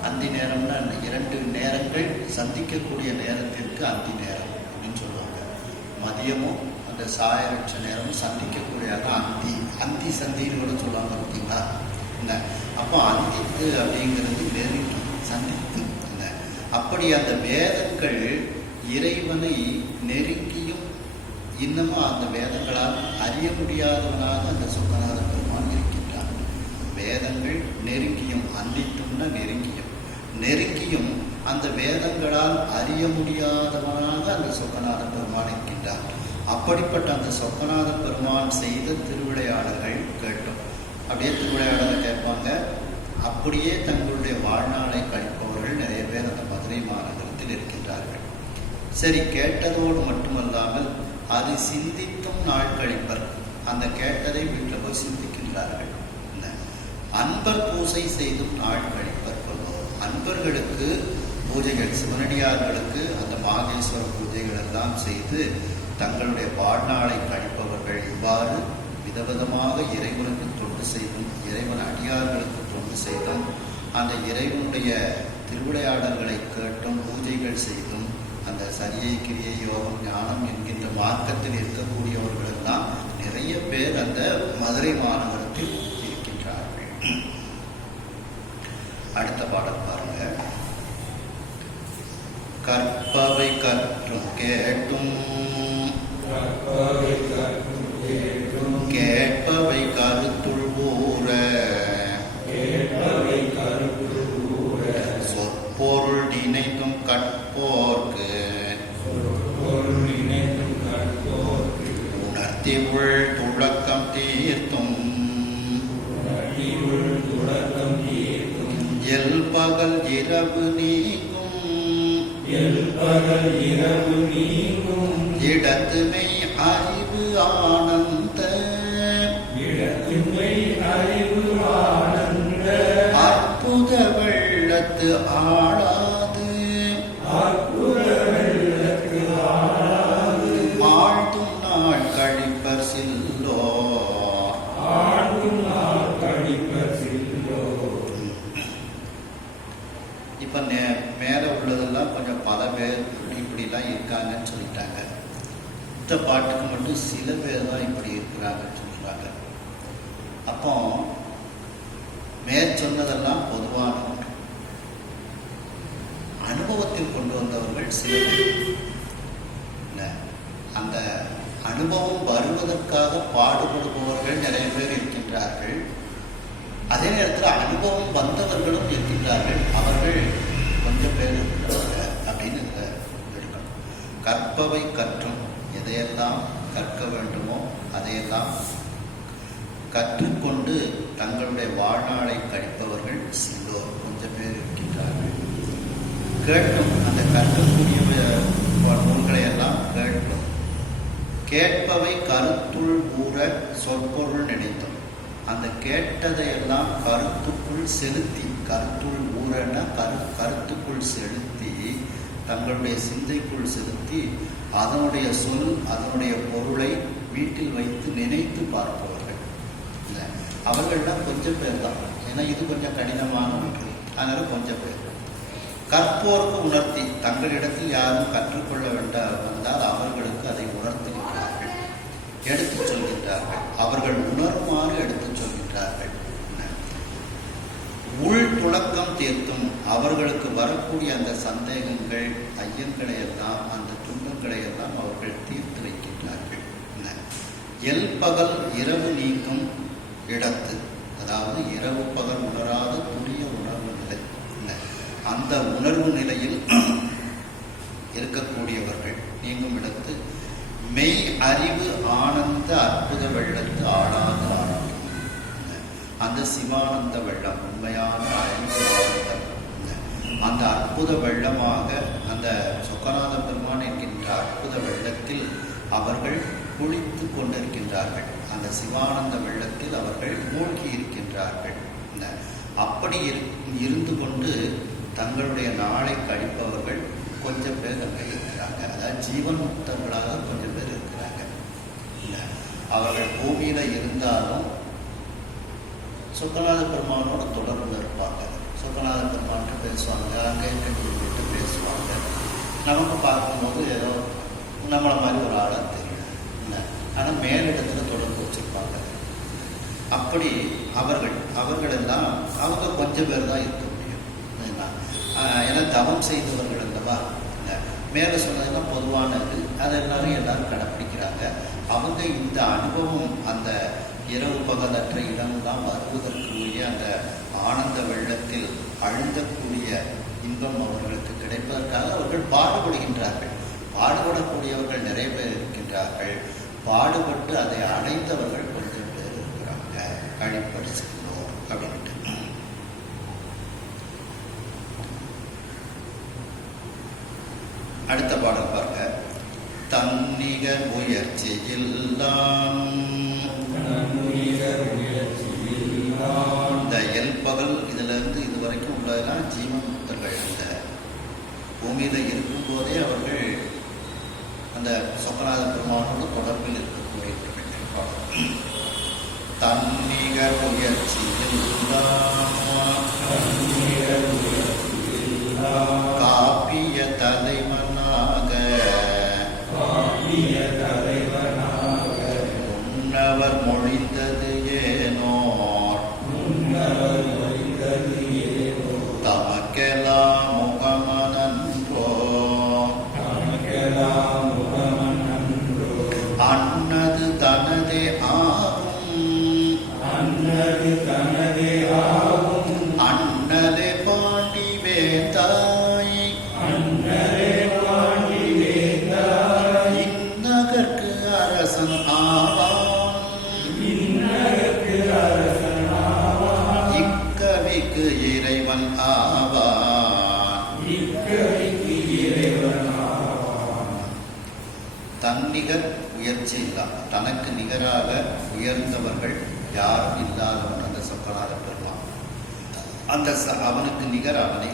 அந்தி நேரம்னா 2 நேரங்கள் சந்திக்கக்கூடிய நேரத்திற்கு அந்தி நேரம் அப்படின்னு சொல்லுவாங்க. மதியமும் அந்த சாயரட்ச நேரமும் சந்திக்கக்கூடிய அந்தி சந்தின்னு கூட சொல்லுவாங்க பார்த்தீங்களா. அப்போ அந்தித்து அப்படிங்கிறது நெருங்கி சந்தித்து. அப்படி அந்த வேதங்கள் இறைவனை நெருங்கியும் இன்னமும் அந்த வேதங்களால் அறிய முடியாதவனாக அந்த சொக்கநாத பெருமான் இருக்கின்றான். வேதங்கள் நெருங்கியும், அந்தித்தும்னா நெருங்கியும் அந்த வேதங்களால் அறிய முடியாதவனாக அந்த சொக்கநாத பெருமான் இருக்கின்றான். அப்படிப்பட்ட அந்த சொக்கநாத பெருமான் செய்த திருவிளையாடல்கள் கேட்டோம். அப்படியே திருவிளையாடலை கேட்பாங்க. அப்படியே தங்களுடைய வாழ்நாளை கழிப்பவர்கள் நிறைய பேர் அந்த மதுரை மாநகரத்தில் இருக்கின்றார்கள். சரி, கேட்டதோடு மட்டுமல்லாமல் அது சிந்தித்தும் நாள் கழிப்பர். அந்த கேட்டதை வீட்டில் போய் சிந்திக்கின்றார்கள். அன்பர் பூசை செய்தும் நாள் கழிப்பர் கொள்வோம். அன்பர்களுக்கு பூஜைகள், சிவனடியார்களுக்கு அந்த மாகேஸ்வர பூஜைகள் எல்லாம் செய்து தங்களுடைய வாழ்நாளை கழிப்பவர்கள். இவ்வாறு விதவிதமாக இறைவனுக்கு தொண்டு செய்தும், இறைவன் அடியார்களுக்கு தொண்டு செய்தும், அந்த இறைவனுடைய திருவிளையாடல்களை கேட்டும், பூஜைகள் செய்தும், அந்த சரியை கிரியை யோகம் ஞானம் என்கின்ற மார்க்கத்தில் இருக்கக்கூடியவர்கள் எல்லாம் நிறைய பேர் அந்த மதுரை மாநகரத்தில் இருக்கின்றார்கள். அடுத்த பாடல் பாருங்க. கற்பவை கற்றும் கேட்டும் கேட்பவை கருத்துள் ஊற சொற்பொருள் நினைத்தும் கற்போர்க்கு உணர்த்தி உள் துளக்கம் தீர்த்தும் எல்பகல் இரவு நீங்கும் இடத்துமை அறிவு ஆனந்த அற்புத வெள்ளத்து ஆளாது ஆழ்த்தும் நாள் கழிப்பர் சில்லோ. இப்ப மேல உள்ளதெல்லாம் கொஞ்சம் பல பேர் இப்படிலாம் இருக்காங்கன்னு சொல்லிட்டாங்க. இந்த பாட்டுக்கு மட்டும் சில பேர் தான் இப்படி இருக்கிறாங்கன்னு சொல்றாங்க. அப்போ சொன்னதெல்லாம் பொதுவான அனுபவத்தில் கொண்டு வந்தவர்கள் சில பேர். அந்த அனுபவம் வருவதற்காக பாடுபடுபவர்கள் நிறைய பேர் இருக்கின்றார்கள். அதே நேரத்தில் அனுபவம் வந்தவர்களும் இருக்கின்றார்கள். அவர்கள் கொஞ்சம் பேர் இருக்கிறாங்க அப்படின்னு எடுக்கணும். கற்பவை கற்றும் எதையெல்லாம் கற்க வேண்டுமோ அதையெல்லாம் கற்றுக்கொண்டு தங்களுடைய வாழ்நாளை கழிப்பவர்கள் சிலோர், கொஞ்சம் பேர் இருக்கின்றார்கள். கேட்டும் அந்த கற்கக்கூடிய நூல்களை எல்லாம் கேட்டும், கேட்பவை கருத்துள் ஊற சொற்பொருள் நினைத்தோம். அந்த கேட்டதையெல்லாம் கருத்துக்குள் செலுத்தி, கருத்துள் ஊறன கருத்துக்குள் செலுத்தி, தங்களுடைய சிந்தைக்குள் செலுத்தி, அதனுடைய சொல் அதனுடைய பொருளை வீட்டில் வைத்து நினைத்து பார்ப்பவர்கள் இல்லை. அவர்கள்லாம் கொஞ்சம் பேர் தான். ஏன்னா இது கொஞ்சம் கடினமான ஒன்று, அதனால கொஞ்சம் பேர். கற்போருக்கு உணர்த்தி, தங்களிடத்தில் யாரும் கற்றுக்கொள்ள வேண்டாம் வந்தால் அவர்களுக்கு அதை உணர்த்துகின்றார்கள், எடுத்துச் சொல்கின்றார்கள். அவர்கள் உணருமாறு எடுத்துச் சொல்கின்றார்கள். உள் துளக்கம் தீர்த்தும் அவர்களுக்கு வரக்கூடிய அந்த சந்தேகங்கள், ஐயங்களை எல்லாம், அந்த துன்பங்களை எல்லாம் அவர்கள் தீர்த்து வைக்கின்றார்கள். எல்பகல் இரவு நீக்கும் இடத்து, அதாவது இரவு பகல் உணராத துரிய உணர்வு நிலை, அந்த உணர்வு நிலையில் இருக்கக்கூடியவர்கள் நீங்கும் இடத்து மெய் அறிவு ஆனந்த அற்புத வெள்ளத்து ஆளாத ஆனந்தம். அந்த சிவானந்த வெள்ளம், உண்மையான அறிவு ஆனந்தம், அந்த அற்புத வெள்ளமாக அந்த சொக்கநாத பெருமான் என்கின்ற அற்புத வெள்ளத்தில் அவர்கள் குளித்து கொண்டிருக்கின்றார்கள். அந்த சிவானந்த வெள்ளத்தில் அவர்கள் மூழ்கி இருக்கின்றார்கள். அப்படி இருந்து கொண்டு தங்களுடைய நாளை கழிப்பவர்கள் கொஞ்சம் பேர் அங்கே இருக்கிறாங்க. அதாவது ஜீவன் முக்தர்களாக கொஞ்சம் பேர் இருக்கிறாங்க. அவர்கள் பூமியில இருந்தாலும் சொக்கநாத பெருமானோட தொடர்புல இருப்பாங்க. சொக்கநாத பெருமான்கிட்ட பேசுவாங்க, அங்கே இருக்கிட்டு பேசுவாங்க. நமக்கு பார்க்கும்போது ஏதோ நம்மளை மாதிரி ஒரு ஆளாக தெரியும். ஆனால் மேலிடத்துல தொடர்பு வச்சிருப்பாங்க. அப்படி அவர்கள் எல்லாம் அவங்க கொஞ்சம் பேர் தான் இருக்க முடியும். ஏன்னா தவம் செய்தவர்கள் அல்லவா. மேலே சொன்னதெல்லாம் பொதுவானது, அது எல்லாரும் கடைப்பிடிக்கிறாங்க. அவங்க இந்த அனுபவம், அந்த இரவு பகலற்ற இடம்தான் வருவதற்குரிய அந்த ஆனந்த வெள்ளத்தில் அழுந்தக்கூடிய இன்பம் அவர்களுக்கு கிடைப்பதற்காக அவர்கள் பாடுபடுகின்றார்கள். பாடுபடக்கூடியவர்கள் நிறைய பேர் இருக்கின்றார்கள். பாடுபட்டு அதை அடைந்தவர்கள் கொஞ்சம் பேர் இருக்கிறாங்க. கழிப்படி செல்வோம் அப்படின்ட்டு. அடுத்த பாடல் பார்க்க. தன்னிகர் முயற்சியில்லாம் இந்த எல்பகல் இதுல இருந்து இதுவரைக்கும் உள்ளதெல்லாம் ஜீவமுக்தர்கள். இந்த பூமியில இருக்கும் போதே அவர்கள் அந்த சொக்கநாத பெருமானோட தொடர்பில் இருக்கக்கூடியவர்கள். தன்னிகர் முயற்சியில்லாம் காப்பிய தலைவனாக முன்னவர் மொழிந்தது ஏனோ தமக்கெல்லாம் முகமனன்றோ அன்னது தனதே ஆகும் அண்ணலே பாண்டி வேந்தாய் இந்நகர்க்கு அரசன் ஆவான் இக்கவிக்கு இறைவன் ஆவான். தன்னிகர் முயற்சி இல்லா, தனக்கு நிகராக உயர்ந்தவர்கள் யாரும் இல்லாதவன் அந்த சொக்கநாத பெருமான். அந்த அவனுக்கு நிகர் அவனே.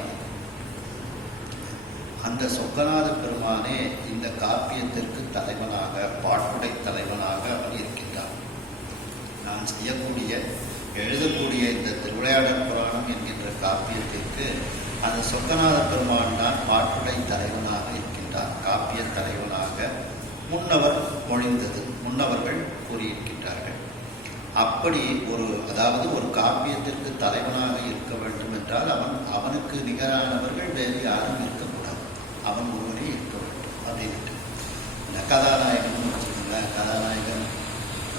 அந்த சொக்கநாத பெருமானே இந்த காப்பியத்திற்கு தலைவனாக, பாட்டுடை தலைவனாக அவன் இருக்கின்றான். நான் செய்யக்கூடிய, எழுதக்கூடிய இந்த திருவிளையாடல் புராணம் என்கின்ற காப்பியத்திற்கு அந்த சொக்கநாத பெருமான் தான் பாட்டுடை தலைவனாக இருக்கின்றார். காப்பிய தலைவனாக முன்னவர் மொழிந்தது, முன்னவர்கள் கூறியிருக்கின்றார்கள். அப்படி அதாவது ஒரு காப்பியத்திற்கு தலைவனாக இருக்க வேண்டும் என்றால் அவனுக்கு நிகரானவர்கள் வேறு யாரும் இருக்கக்கூடாது, அவன் ஒருவரே இருக்க வேண்டும் அப்படின்ட்டு. இந்த கதாநாயகன் வச்சுக்கோங்க, கதாநாயகன்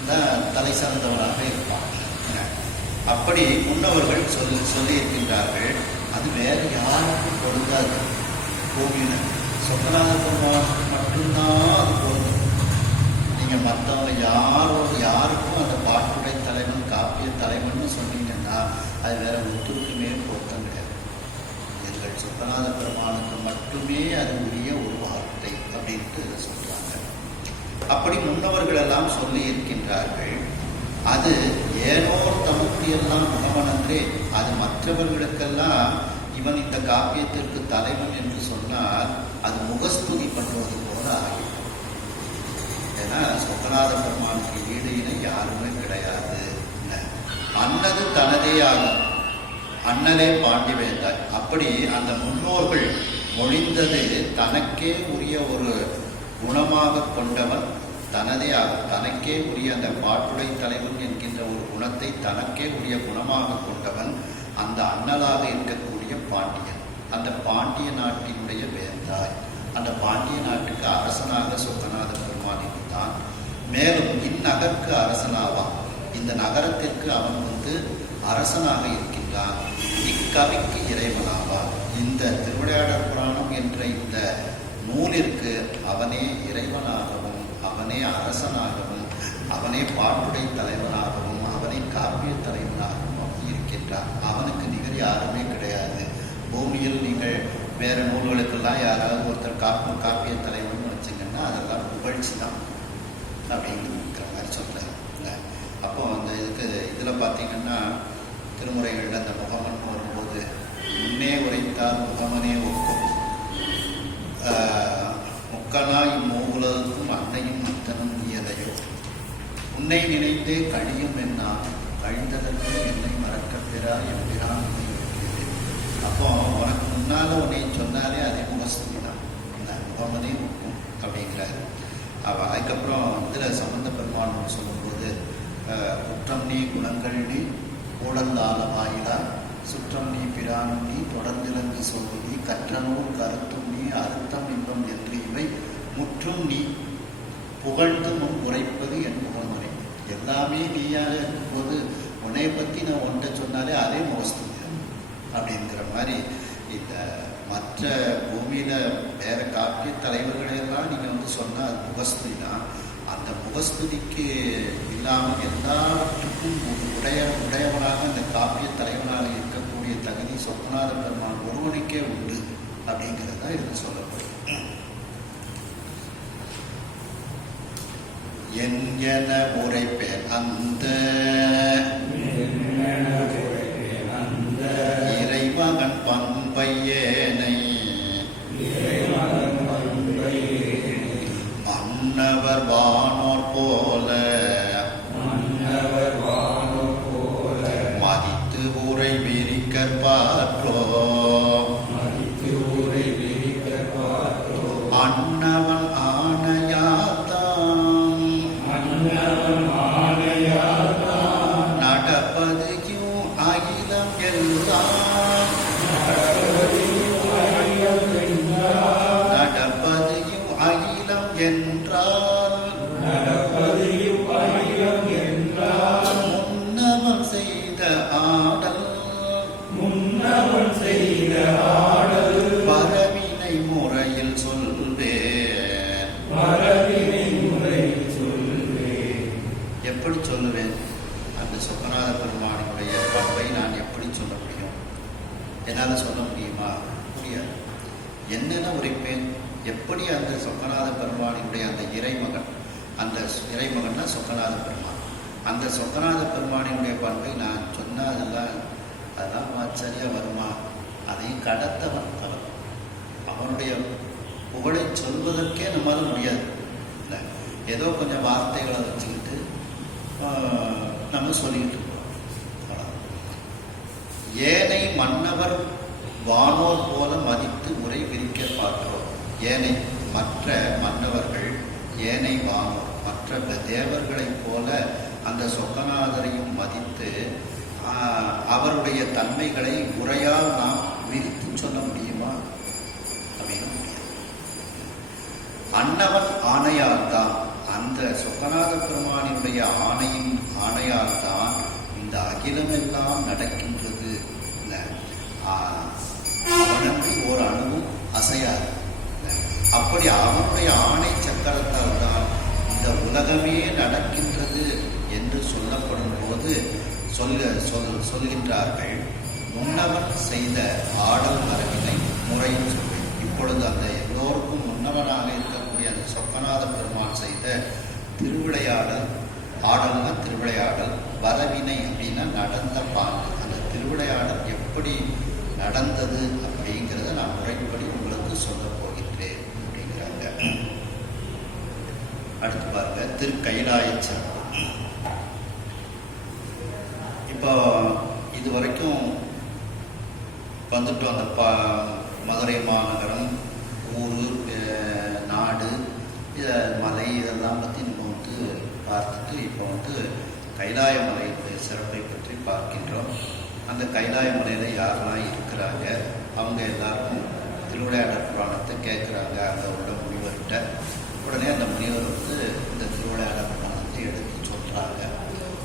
தான் தலை சார்ந்தவனாக இருப்பான். அப்படி முன்னவர்கள் சொல்லியிருக்கின்றார்கள். அது வேறு யாருக்கும் பொருந்தாது. பூமியில சொக்கநாத பெருமான் மட்டும்தான் அது பொருந்தும். நீங்கள் மற்றவங்க யாருக்கும் அந்த பாட்டுடை தலைவன் அது வேற ஒருத்தருக்குமே பொருத்தம் கிடையாது. எங்கள் சொக்கநாத பெருமானுக்கு மட்டுமே அது உரிய ஒரு வார்த்தை அப்படின்ட்டு இதை சொல்றாங்க. அப்படி முன்னவர்கள் எல்லாம் சொல்லி இருக்கின்றார்கள். அது ஏனோர் தமக்கு எல்லாம் முகமனன்றே, அது மற்றவர்களுக்கெல்லாம் இவன் இந்த காப்பியத்திற்கு தலைவன் என்று சொன்னால் அது முகஸ்துதி பண்ணுவது போல ஆகிடும். ஏன்னா சொக்கநாத பெருமானுக்கு ஈடு இணை யாருமே கிடையாது. அன்னது தனதே ஆகும், அண்ணலே பாண்டிவேந்தாய். அப்படி அந்த முன்னோர்கள் மொழிந்தது தனக்கே உரிய ஒரு குணமாக கொண்டவன் தனதே ஆகும். தனக்கே உரிய அந்த பாட்டுடை தலைவன் என்கின்ற ஒரு குணத்தை தனக்கே உரிய குணமாக கொண்டவன் அந்த அண்ணலாக இருக்கக்கூடிய பாண்டியன். அந்த பாண்டிய நாட்டினுடைய வேந்தாய். அந்த பாண்டிய நாட்டுக்கு அரசனாக சொக்கநாத பெருமான் இருந்தான். மேலும் இந்நகருக்கு அரசனாவான். இந்த நகரத்திற்கு அவன் அரசனாக இருக்கின்றான். இக்கவிக்கு இறைவனாவான். இந்த திருவிளையாடற் புராணம் என்ற இந்த நூலிற்கு அவனே இறைவனாகவும் அவனே அரசனாகவும் அவனே பாட்டுடை தலைவனாகவும் அவனே காப்பிய தலைவனாகவும் இருக்கின்றான். அவனுக்கு நிகர் யாருமே கிடையாது. பூமியில் நீங்கள் வேறு நூல்களுக்கெல்லாம் யாராவது ஒருத்தர் காப்பிய தலைவன் வச்சிங்கன்னா அதெல்லாம் புகழ்ச்சி தான் அப்படிங்கிற மாதிரி சொல்கிறாங்க. அப்போ அந்த இதில் பார்த்தீங்கன்னா திருமுறைகளில் அந்த முகமன் வரும்போது முன்னே உரைத்தால் முகமனே ஒக்கும், முக்கனா இம்மூவுலகும் அன்னையும் அத்தனும் இயலையோ, உன்னை நினைத்தே கழியும் என்னா கழிந்ததற்கு என்னை மறக்கப் பெறா எம்பிரான். அப்போ உனக்கு முன்னால் உன்னை சொன்னாலே அதே முகஸ்துதி தான், முகமனே ஒக்கும் அப்படிங்கிறாரு. அதுக்கப்புறம் இதில் சம்பந்த பெருமான் சொல்லும்போது குற்றம் நீ குணங்கள் நீ ஊழல்லால வாயிலா சுற்றம் நீ பிரானும் நீ தொடர்ந்திலங்கு சொல்லு நீ கற்றனூர் கருத்தும் நீ அறுத்தம் இன்பம் என்று இவை முற்றும் நீ புகழ்ந்து முன் உரைப்பது என் முகமுறை. எல்லாமே நீயாக இருக்கும்போது உன்னை பற்றி நான் ஒன்றை சொன்னாலே அதே முகஸ்துதி அப்படிங்கிற மாதிரி இந்த மற்ற பூமியில் வேற காப்பிய தலைவர்களையெல்லாம் நீங்கள் சொன்னால் அது முகஸ்துதி தான். அந்த முகஸ்துதிக்கு இல்லாமல் எல்லாவற்றுக்கும் உடையவனாக அந்த காப்பிய தலைவனாக இருக்கக்கூடிய தகுதி சொக்கநாத பெருமான் ஒருவனுக்கே உண்டு அப்படிங்கிறது தான் இது சொல்லப்படும். என்கிற உரைப்பேன் அந்த இறைமகன் பண்பையேனை மன்னவர் வானோர் போல மதித்து ஊரை விரிக்கற் பாற்றோ அன்னவன் ஆணையாத்தான் நடப்பதையும் அகிலம் எல்லாம் நடப்பதையும் அகிலம் என்றால் முன்னவன் செய்த ஆடல் பரவினை முறையில் சொல்வேன். எப்படி சொல்லுவேன்? அந்த சொக்கநாத பெருமானுடைய பண்பை நான் எப்படி சொல்ல முடியும்? என்னால் சொல்ல முடியுமா? முடியாது. என்னென்ன உரைப்பேன்? எப்படி அந்த சொக்கநாத பெருமானுடைய அந்த இறைமகன், அந்த இறைமகன்னா சொக்கநாத பெருமான், அந்த சொக்கநாத பெருமானினுடைய பண்பை நான் சொன்னால் அதெல்லாம் ஆச்சரியா வருமா? அதையும் கடத்தவன் அவன். அவனுடைய புகழை சொல்வதற்கே நம்மளால முடியாது. இல்லை, ஏதோ கொஞ்சம் வார்த்தைகளை வச்சுக்கிட்டு நம்ம சொல்லிக்கிட்டு இருக்கோம். ஏனை மன்னவர் வானோர் போல மதித்து உரை விரிக்க பார்க்கிறோம். ஏனை மற்ற மன்னவர்கள், ஏனை வானோர் மற்ற தேவர்களைப் போல அந்த சொக்கநாதரையும் மதித்து அவருடைய தன்மைகளை உரையால் நாம் விரித்து சொல்ல முடியுமா? அப்படின்னு முடியாது. அன்னவன் ஆணையால் தான், அந்த சொக்கநாத பெருமானினுடைய ஆணையால் தான் இந்த அகிலமெல்லாம் நடக்கின்றது. அவனன்றி ஓர் அணுவும் அசையாது. அப்படி அவனுடைய ஆணை சக்கரத்தால் தான் இந்த உலகமே நடக்கின்றது என்று சொல்லப்படும் போது சொல்கின்றார்கள். முன்னவன் செய்த ஆடல் மரபினை முறையும் சொல்வேன். இப்பொழுது அந்த எல்லோருக்கும் முன்னவனாக இருக்கக்கூடிய அந்த சொக்கநாத பெருமான் செய்த திருவிளையாடல், ஆடல்னா திருவிளையாடல், வரவினை அப்படின்னா நடந்த பாங்கு, அந்த திருவிளையாடல் எப்படி நடந்தது அப்படிங்கிறத நான் முறைப்படி உங்களுக்கு சொல்ல போகின்றேன் அப்படிங்கிறாங்க. அடுத்து பாருங்க, திருக்கைலாயச்சரம். இப்போ இது வரைக்கும் வந்துட்டோம். அந்த மதுரை மாநகரம், ஊர், நாடு, மலை, இதெல்லாம் பற்றி நம்ம பார்த்துட்டு இப்போ கைலாய மலையுடைய சிறப்பை பற்றி பார்க்கின்றோம். அந்த கைலாய மலையில் யாரெல்லாம் இருக்கிறாங்க, அவங்க எல்லாருக்கும் திருவிளையாடல் புராணத்தை கேட்குறாங்க அங்கே உள்ள முனிவர்கிட்ட. உடனே அந்த முனிவர் இந்த திருவிளையாடல் புராணத்தை எடுத்து சொல்கிறாங்க.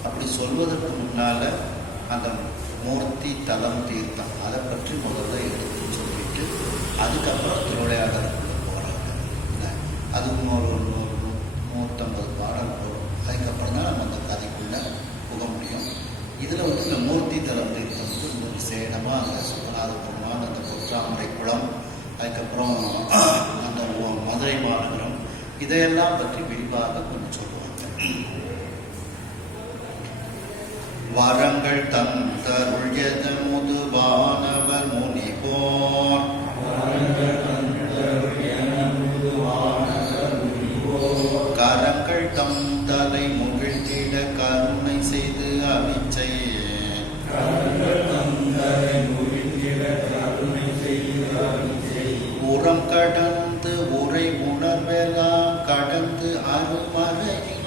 அப்படி சொல்வதற்கு முன்னால் அந்த மூர்த்தி தலம் தீர்த்தம் அதை பற்றி முதல்ல எடுத்து சொல்லிட்டு அதுக்கப்புறம் திருவிளையாடலுக்குள்ள போகிறாங்க. அதுக்கு ஒரு 150 பாடல் போகும். அதுக்கப்புறம் தான் நம்ம அந்த கதைக்குள்ளே போக முடியும். இதில் இந்த மூர்த்தி தலம் தீர்த்தம் விசேடமாக அந்த சொக்கநாத பெருமான், அந்த பொற்றாமரை குளம், அதுக்கப்புறம் அந்த மதுரை மாநகரம், இதையெல்லாம் பற்றி விரிவாக கொஞ்சம் சொல்லுவாங்க. வரங்கள் தந்தருள் எதமுது வானவர் முனிவோர், கரங்கள் தம் தலை முகிழ்த்திட கருணை செய்து அவிச்சை, உரம் கடந்து உரை உணர்வெல்லாம் கடந்து அருமறையில்,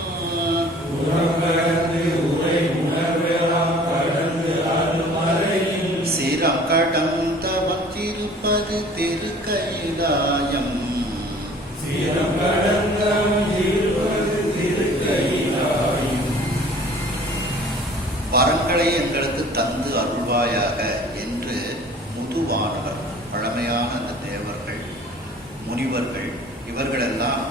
சிரம் கடந்தவன் திருப்பது திருக்கைலாயம், வரங்களை எங்களுக்கு தந்து அருள்வாயாக என்று முதுவானவர், பழமையான அந்த தேவர்கள், முனிவர்கள், இவர்களெல்லாம்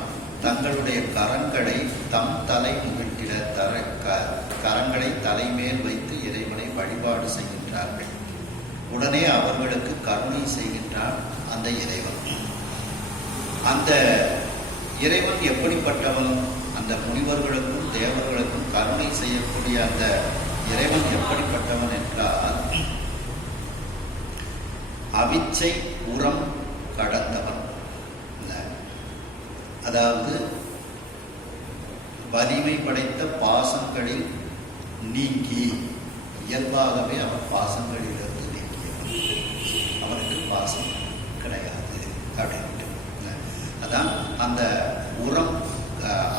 தங்களுடைய கரங்களை தம் தலை முகிழ்த்திட கரங்களை தலைமேல் வைத்து இறைவனை வழிபாடு செய்கின்றார்கள். உடனே அவர்களுக்கு கருணை செய்கின்றான் அந்த இறைவன். அந்த இறைவன் எப்படிப்பட்டவன்? அந்த முனிவர்களுக்கும் தேவர்களுக்கும் கருணை செய்யக்கூடிய அந்த இறைவன் எப்படிப்பட்டவன் என்றால், அவிச்சை உரம் கடந்தவன். அதாவது வலிமை படைத்த பாசங்களில் நீங்கி, இயல்பாகவே அவன் பாசங்களிலிருந்து நீங்கியவன், அவனுக்கு பாசம் கிடையாது அப்படின்ட்டு. அதான் அந்த உரம்,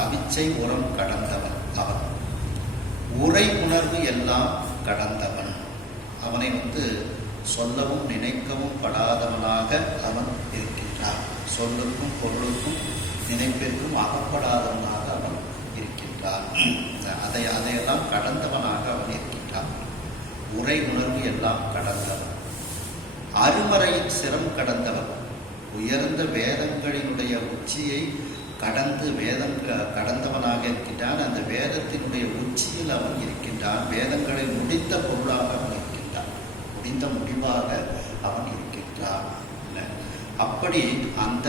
அவிச்சை உரம் கடந்தவன் அவன். உரை உணர்வு எல்லாம் கடந்தவன். அவனை சொல்லவும் நினைக்கவும் படாதவனாக அவன் இருக்கின்றான். சொல்லுக்கும் பொருளுக்கும் நினைப்பிற்கும் அகப்படாதவனாக அவன் இருக்கின்றான். அதையெல்லாம் கடந்தவனாக அவன் இருக்கின்றான். உரை உணர்வு எல்லாம் கடந்தவன். அருமறையின் சிரம் கடந்தவன். உயர்ந்த வேதங்களினுடைய உச்சியை கடந்து கடந்தவனாக இருக்கின்றான். அந்த வேதத்தினுடைய உச்சியில் அவன் இருக்கின்றான். வேதங்களை முடித்த பொருளாக அவன் இருக்கின்றான். முடிந்த முடிவாக அவன் இருக்கின்றான். அப்படி அந்த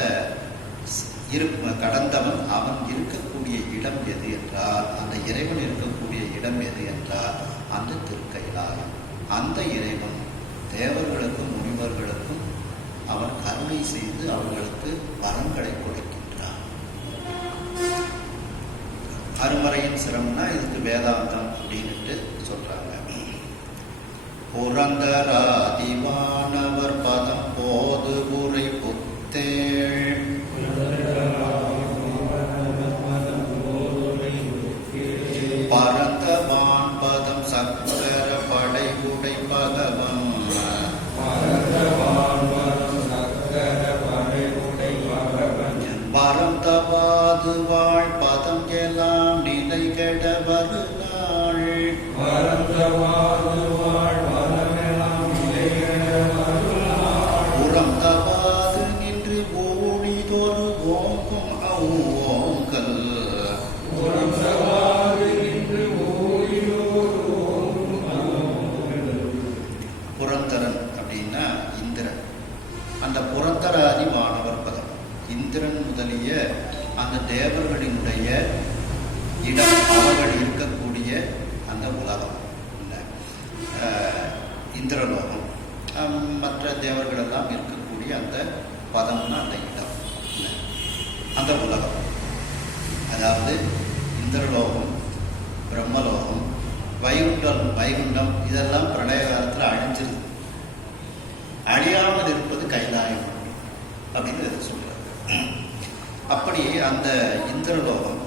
கடந்தவன் அவன் இருக்கக்கூடிய இடம் எது என்றால், அந்த இறைவன் இருக்கக்கூடிய இடம் எது என்றால் அந்த திருக்கைலாயம். அந்த இறைவன் தேவர்களுக்கும் முனிவர்களுக்கும் அவன் கருணை செய்து அவர்களுக்கு வரங்களை கொடுக்கின்றான். அருமறையின் சிரமம்னா இதுக்கு வேதாந்தம் அப்படின்னு சொல்றாங்க. புரந்தராதிவானவர் பதம் போது உரை புத்தேள், பரந்தவான் பதம் சக்கர படை உடை பகவன், பரந்தவாது வாழ் பதம் எல்லாம் நிலை கெட வருநாள், உரம் தவாது நின்று அந்த உலகம் இல்லை, இந்திரலோகம், மற்ற தேவர்கள் எல்லாம் இருக்கக்கூடிய அந்த பதம்னா அந்த இடம் இல்லை, அந்த உலகம். அதாவது இந்திரலோகம், பிரம்மலோகம், வைகுண்டம் இதெல்லாம் பிரளய காலத்தில் அழிஞ்சிருது. அழியாமல் இருப்பது கைலாயம் அப்படின்னு சொல்றாரு. அப்படி அந்த இந்திரலோகம்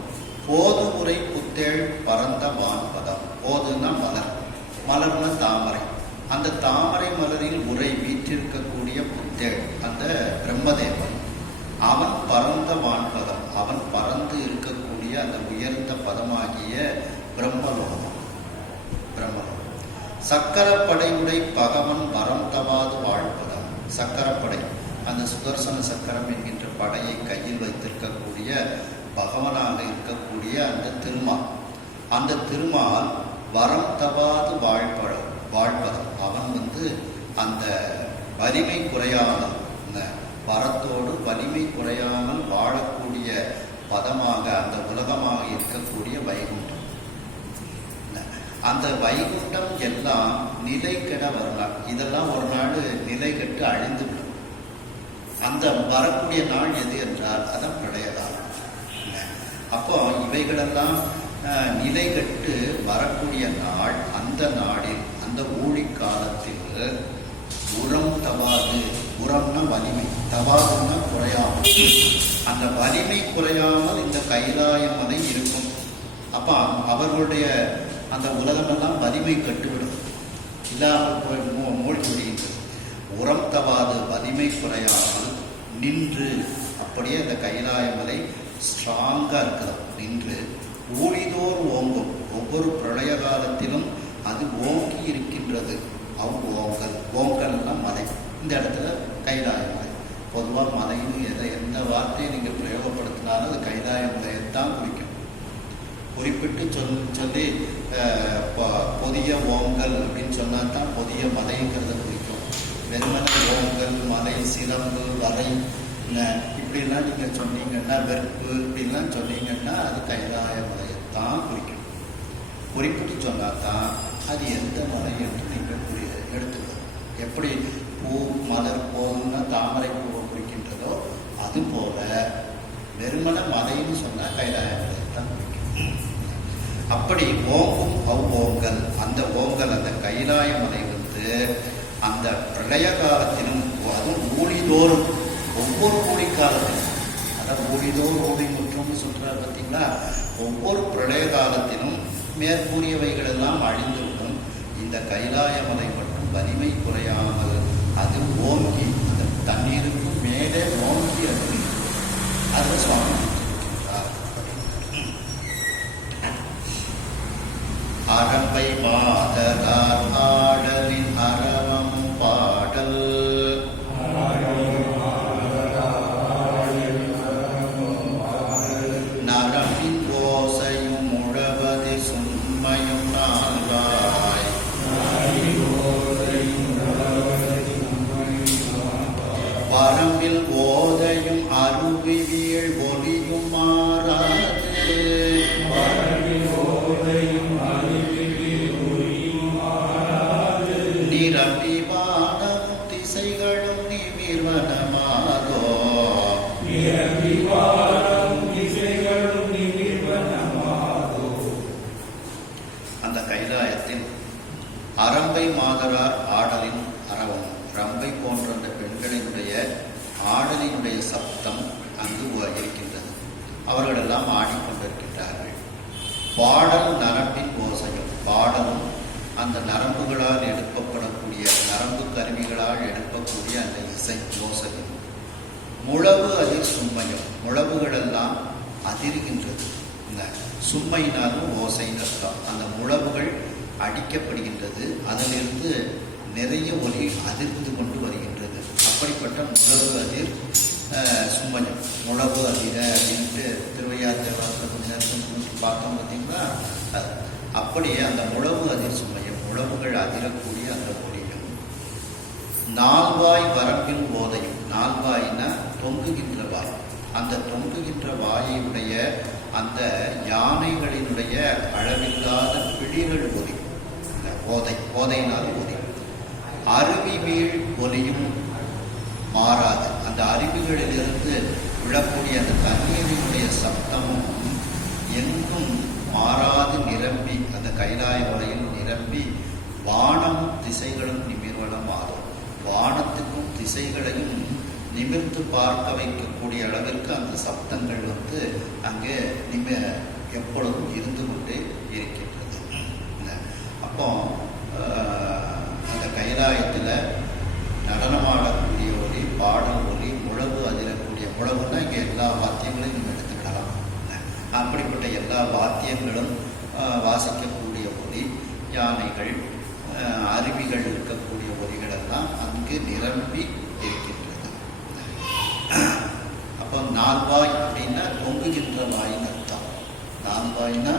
போது முறை புத்தேள் பரந்த வான்பதம். போதுன்னா மலர், மலர்னா தாமரை. அந்த தாமரை மலரில் உரை வீற்றிருக்கக்கூடிய புத்தேள் அந்த பிரம்மதேவன், அவன் பரந்த வான்பதம், அவன் பறந்து இருக்கக்கூடிய அந்த உயர்ந்த பதமாகிய பிரம்மலோகம். சக்கரப்படையுடை பகவன் வரம் தவாது வாழ்பதம். சக்கரப்படை, அந்த சுதர்சன சக்கரம் என்கின்ற படையை கையில் வைத்திருக்கக்கூடிய பகவனாக இருக்கக்கூடிய அந்த திருமால், அந்த திருமால் வரம் தவாது வாழ்பதம். அவன் அந்த வலிமை குறையாமல், அந்த வரத்தோடு வலிமை குறையாமல் வாழக்கூடிய பதமாக அந்த உலகமாக இருக்கக்கூடிய வைகுண்டம். அந்த வைகுண்டம் எல்லாம் நிலை கெட வரலாம். இதெல்லாம் ஒரு நாள் நிலை கெட்டு அழிந்து விடும். அந்த வரக்கூடிய நாள் எது என்றால் அதான் பிரளயகாலம். அப்போ இவைகளெல்லாம் நிலை கட்டு வரக்கூடிய நாள், அந்த நாளில் அந்த ஊழி காலத்தில் உரம் தவாது, உரம்னா வலிமை, தவாதுன்னா குறையாமல், அந்த வலிமை குறையாமல் இந்த கைலாய மலை இருக்கும். அப்போ அவர்களுடைய அந்த உலகமெல்லாம் வலிமை கட்டுவிடும், இல்லாமல் போய் மூழ்கி விடுகின்றது. உரம் தவாது வலிமை குறையாமல் நின்று, அப்படியே அந்த கைலாய மலை ஸ்ட்ராங்காக இருக்கிறோம் நின்று, ஊழிதோர் ஓங்கும், ஒவ்வொரு பிரளய காலத்திலும் அது ஓங்கி இருக்கின்றது. ஓங்கல்னா மலை. இந்த இடத்துல கைலாய மலை. பொதுவாக மலைன்னு எந்த வார்த்தையை நீங்கள் பிரயோகப்படுத்தினாலும் அது கைலாய மலையைத்தான் குறிக்கும். குறிப்பிட்டு சொல்லி பொதிய ஓங்கல் அப்படின்னு சொன்னால் தான் பொதிய மலைங்கிறத குறிக்கும். வெறுமனை ஓங்கல், மலை, சிலம்பு, வரை இப்படிலாம் நீங்கள் சொன்னீங்கன்னா, வெறுப்பு இப்படிலாம் சொன்னீங்கன்னா அது கைலாய மலையைத்தான் குறிக்கும். குறிப்பிட்டு சொன்னால் தான் அது எந்த மலை என்று நீங்கள் எடுத்துக்கணும். எப்படி பூ, மலர், போதுன்னா தாமரை பூவை குறிக்கின்றதோ அதுபோல வெறுமன மலைன்னு சொன்னால் கைலாய மலையைத்தான் குறிக்கும். அப்படி ஓங்கும் ஓங்கல், அந்த ஓங்கல், அந்த கைலாய மலை அந்த பிரளய காலத்திலும், அதுவும் ஊழிதோறும், ஒவ்வொரு ஊழி காலத்திலும், அதாவது ஊழிதோறும் ஊழி முற்றம்னு சொல்றாரு பார்த்தீங்களா, ஒவ்வொரு பிரளய காலத்திலும் மேற்கூறியவைகள் எல்லாம் அழிந்துவிடும். இந்த கைலாய மலை மட்டும் வலிமை குறையாமல் அது ஓங்கி, அந்த தண்ணீருக்கும் மேலே ஓங்கி அது சுவாமி அறம்பை மாதரார் ஆடலின் அறவம் பாடல். நரம்பின் ஓசையும் முழவதி சும்மையும் நாள்வாய். வரம்பில் ஓதையும் அருவி வீழ் ஒளியும் மாறாது. நிரம்பிவானமும் திசைகளும் நிமிர்வனமாதோ. அந்த கைலாயத்தில் அரம்பை மாதரார் ஆடலின் அரவம், ரம்பை போன்ற அந்த பெண்களினுடைய ஆடலினுடைய சப்தம் அங்கு இருக்கின்றது. அவர்கள் எல்லாம் ஆடிக்கொண்டிருக்கின்றார்கள். பாடல் நரம்பின் ஓசையும், பாடலும் அந்த நரம்புகளால் எழுப்பப்படக்கூடிய, நரம்பு கருவிகளால் எழுப்பக்கூடிய அந்த இசை ஓசையும். முழவு அதிர் சும்மையும், முழவுகளெல்லாம் அதிர்கின்றது. இந்த சும்மையினாலும் ஓசைன்னு அர்த்தம். அந்த முழவுகள் அடிக்கப்படுகின்றது, அதிலிருந்து நிறைய ஒலி அதிர்ந்து கொண்டு வருகின்றது. அப்படிப்பட்ட முழவு அதிர் சும்மயம், முழவு அதிர அப்படின்ட்டு திருவையாத்திரத்தில் கொஞ்ச நேரத்துக்கு பார்த்தோம் பார்த்தீங்களா. அப்படியே அந்த முழவு அதிர் சும்மயம், முழவுகள் அதிரக்கூடிய அந்த ஒலியும். நால்வாய் வரம்பில் ஓதையும், நால்வாய்னா தொங்குகின்ற வாய், அந்த தொங்குகின்ற வாயுடைய அந்த யானைகளினுடைய அளவில்லாத பிளிரல் ஒலி, இந்த போதையினால் ஒலி, அருவி வீழ் ஒலியும் மாறாது. அந்த அருவிகளிலிருந்து விழக்கூடிய அந்த தண்ணீரினுடைய சப்தமும் எங்கும் மாறாது நிரம்பி, அந்த கைலாய மலையில் நிரம்பி வானம் திசைகளும் நிமிர்வனம் ஆகும். வானத்துக்கும் திசைகளையும் நிமிர்ந்து பார்க்க வைக்கக்கூடிய அளவிற்கு அந்த சப்தங்கள் அங்கே எப்பொழுதும் இருந்து கொண்டே இருக்கின்றது. அப்போ அந்த கைலாயத்தில் நடனமாடக்கூடிய ஒலி, பாடல் ஒலி, முழவு அதிரக்கூடிய, முழவுன்னா இங்கே எல்லா வாத்தியங்களையும் நம்ம எடுத்துக்கலாம். அப்படிப்பட்ட எல்லா வாத்தியங்களும் வாசிக்கக்கூடிய ஒலி, யானைகள், அருவிகள் இருக்கக்கூடிய ஒலிகள் எல்லாம் அங்கு நிரம்பி இருக்கின்றது. அப்போ நால்வாய் அப்படின்னா தொங்குகின்ற வாயின்னு அர்த்தம். நால்வாய்னா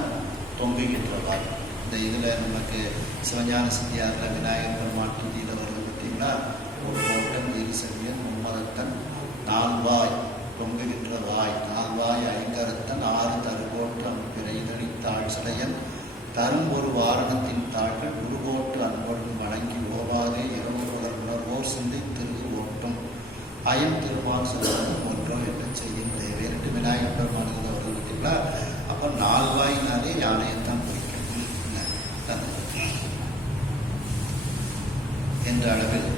தொங்குகின்ற வாய். இந்த இதில் நமக்கு சிவஞான சித்தியாரில் விநாயகர் பெருமான் துதியில் வருது பார்த்தீங்களா, ஒரு கோட்டன் இரு செவியன் மும்மதத்தன் நால்வாய் தொங்குகின்ற வாய், நால்வாய் ஐங்கரத்தன் ஆறு தருகோட்டம் பிறைதளி தாழ் சிலையன் தரும் ஒரு வாரணத்தின் தாள்கள் உருகோட்டு அன்பொழும் வழங்கி ஓவாதே இரவுபுலர் உணர்வோர் சிந்தை திரு ஓட்டம் அயம் திருமால் சொல்லும் ஒன்றும் என்ன செய்கின்ற வேறு விநாயகர் பெருமானுக்கு வருது பார்த்தீங்களா. அப்போ நால்வாயினாலே யானையைத்தான் குறிக்கும் என்ற அளவில்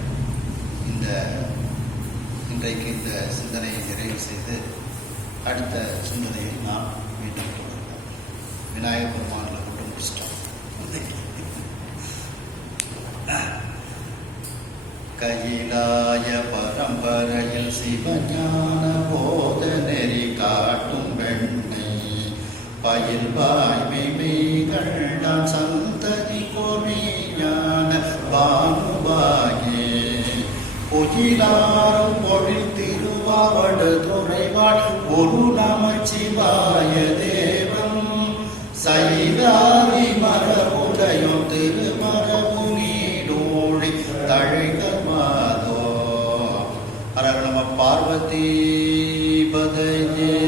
இன்றைக்கு இந்த சிந்தனையை நிறைவு செய்து அடுத்த சிந்தனையை நாம் மீண்டும் தொடர்வோம். விநாயகர் பெருமானில் மட்டும் முடிச்சிட்டோம். கையிலாய பரம்பரையில் சிவஞான போத நெறி காட்டும் வெண்ணை பயில் வாய்மைகள் நான் சந்ததி கோமியான பானுவாகே பொயிலாரும் பொழில் திருவாவடு துறைவாள் ஒரு நமச்சிவாய தேவம் சைதாரி மரபுடையும் திருமரபு நீடோழி தழைக மாதோ. ஹர நம பார்வதி பதையே.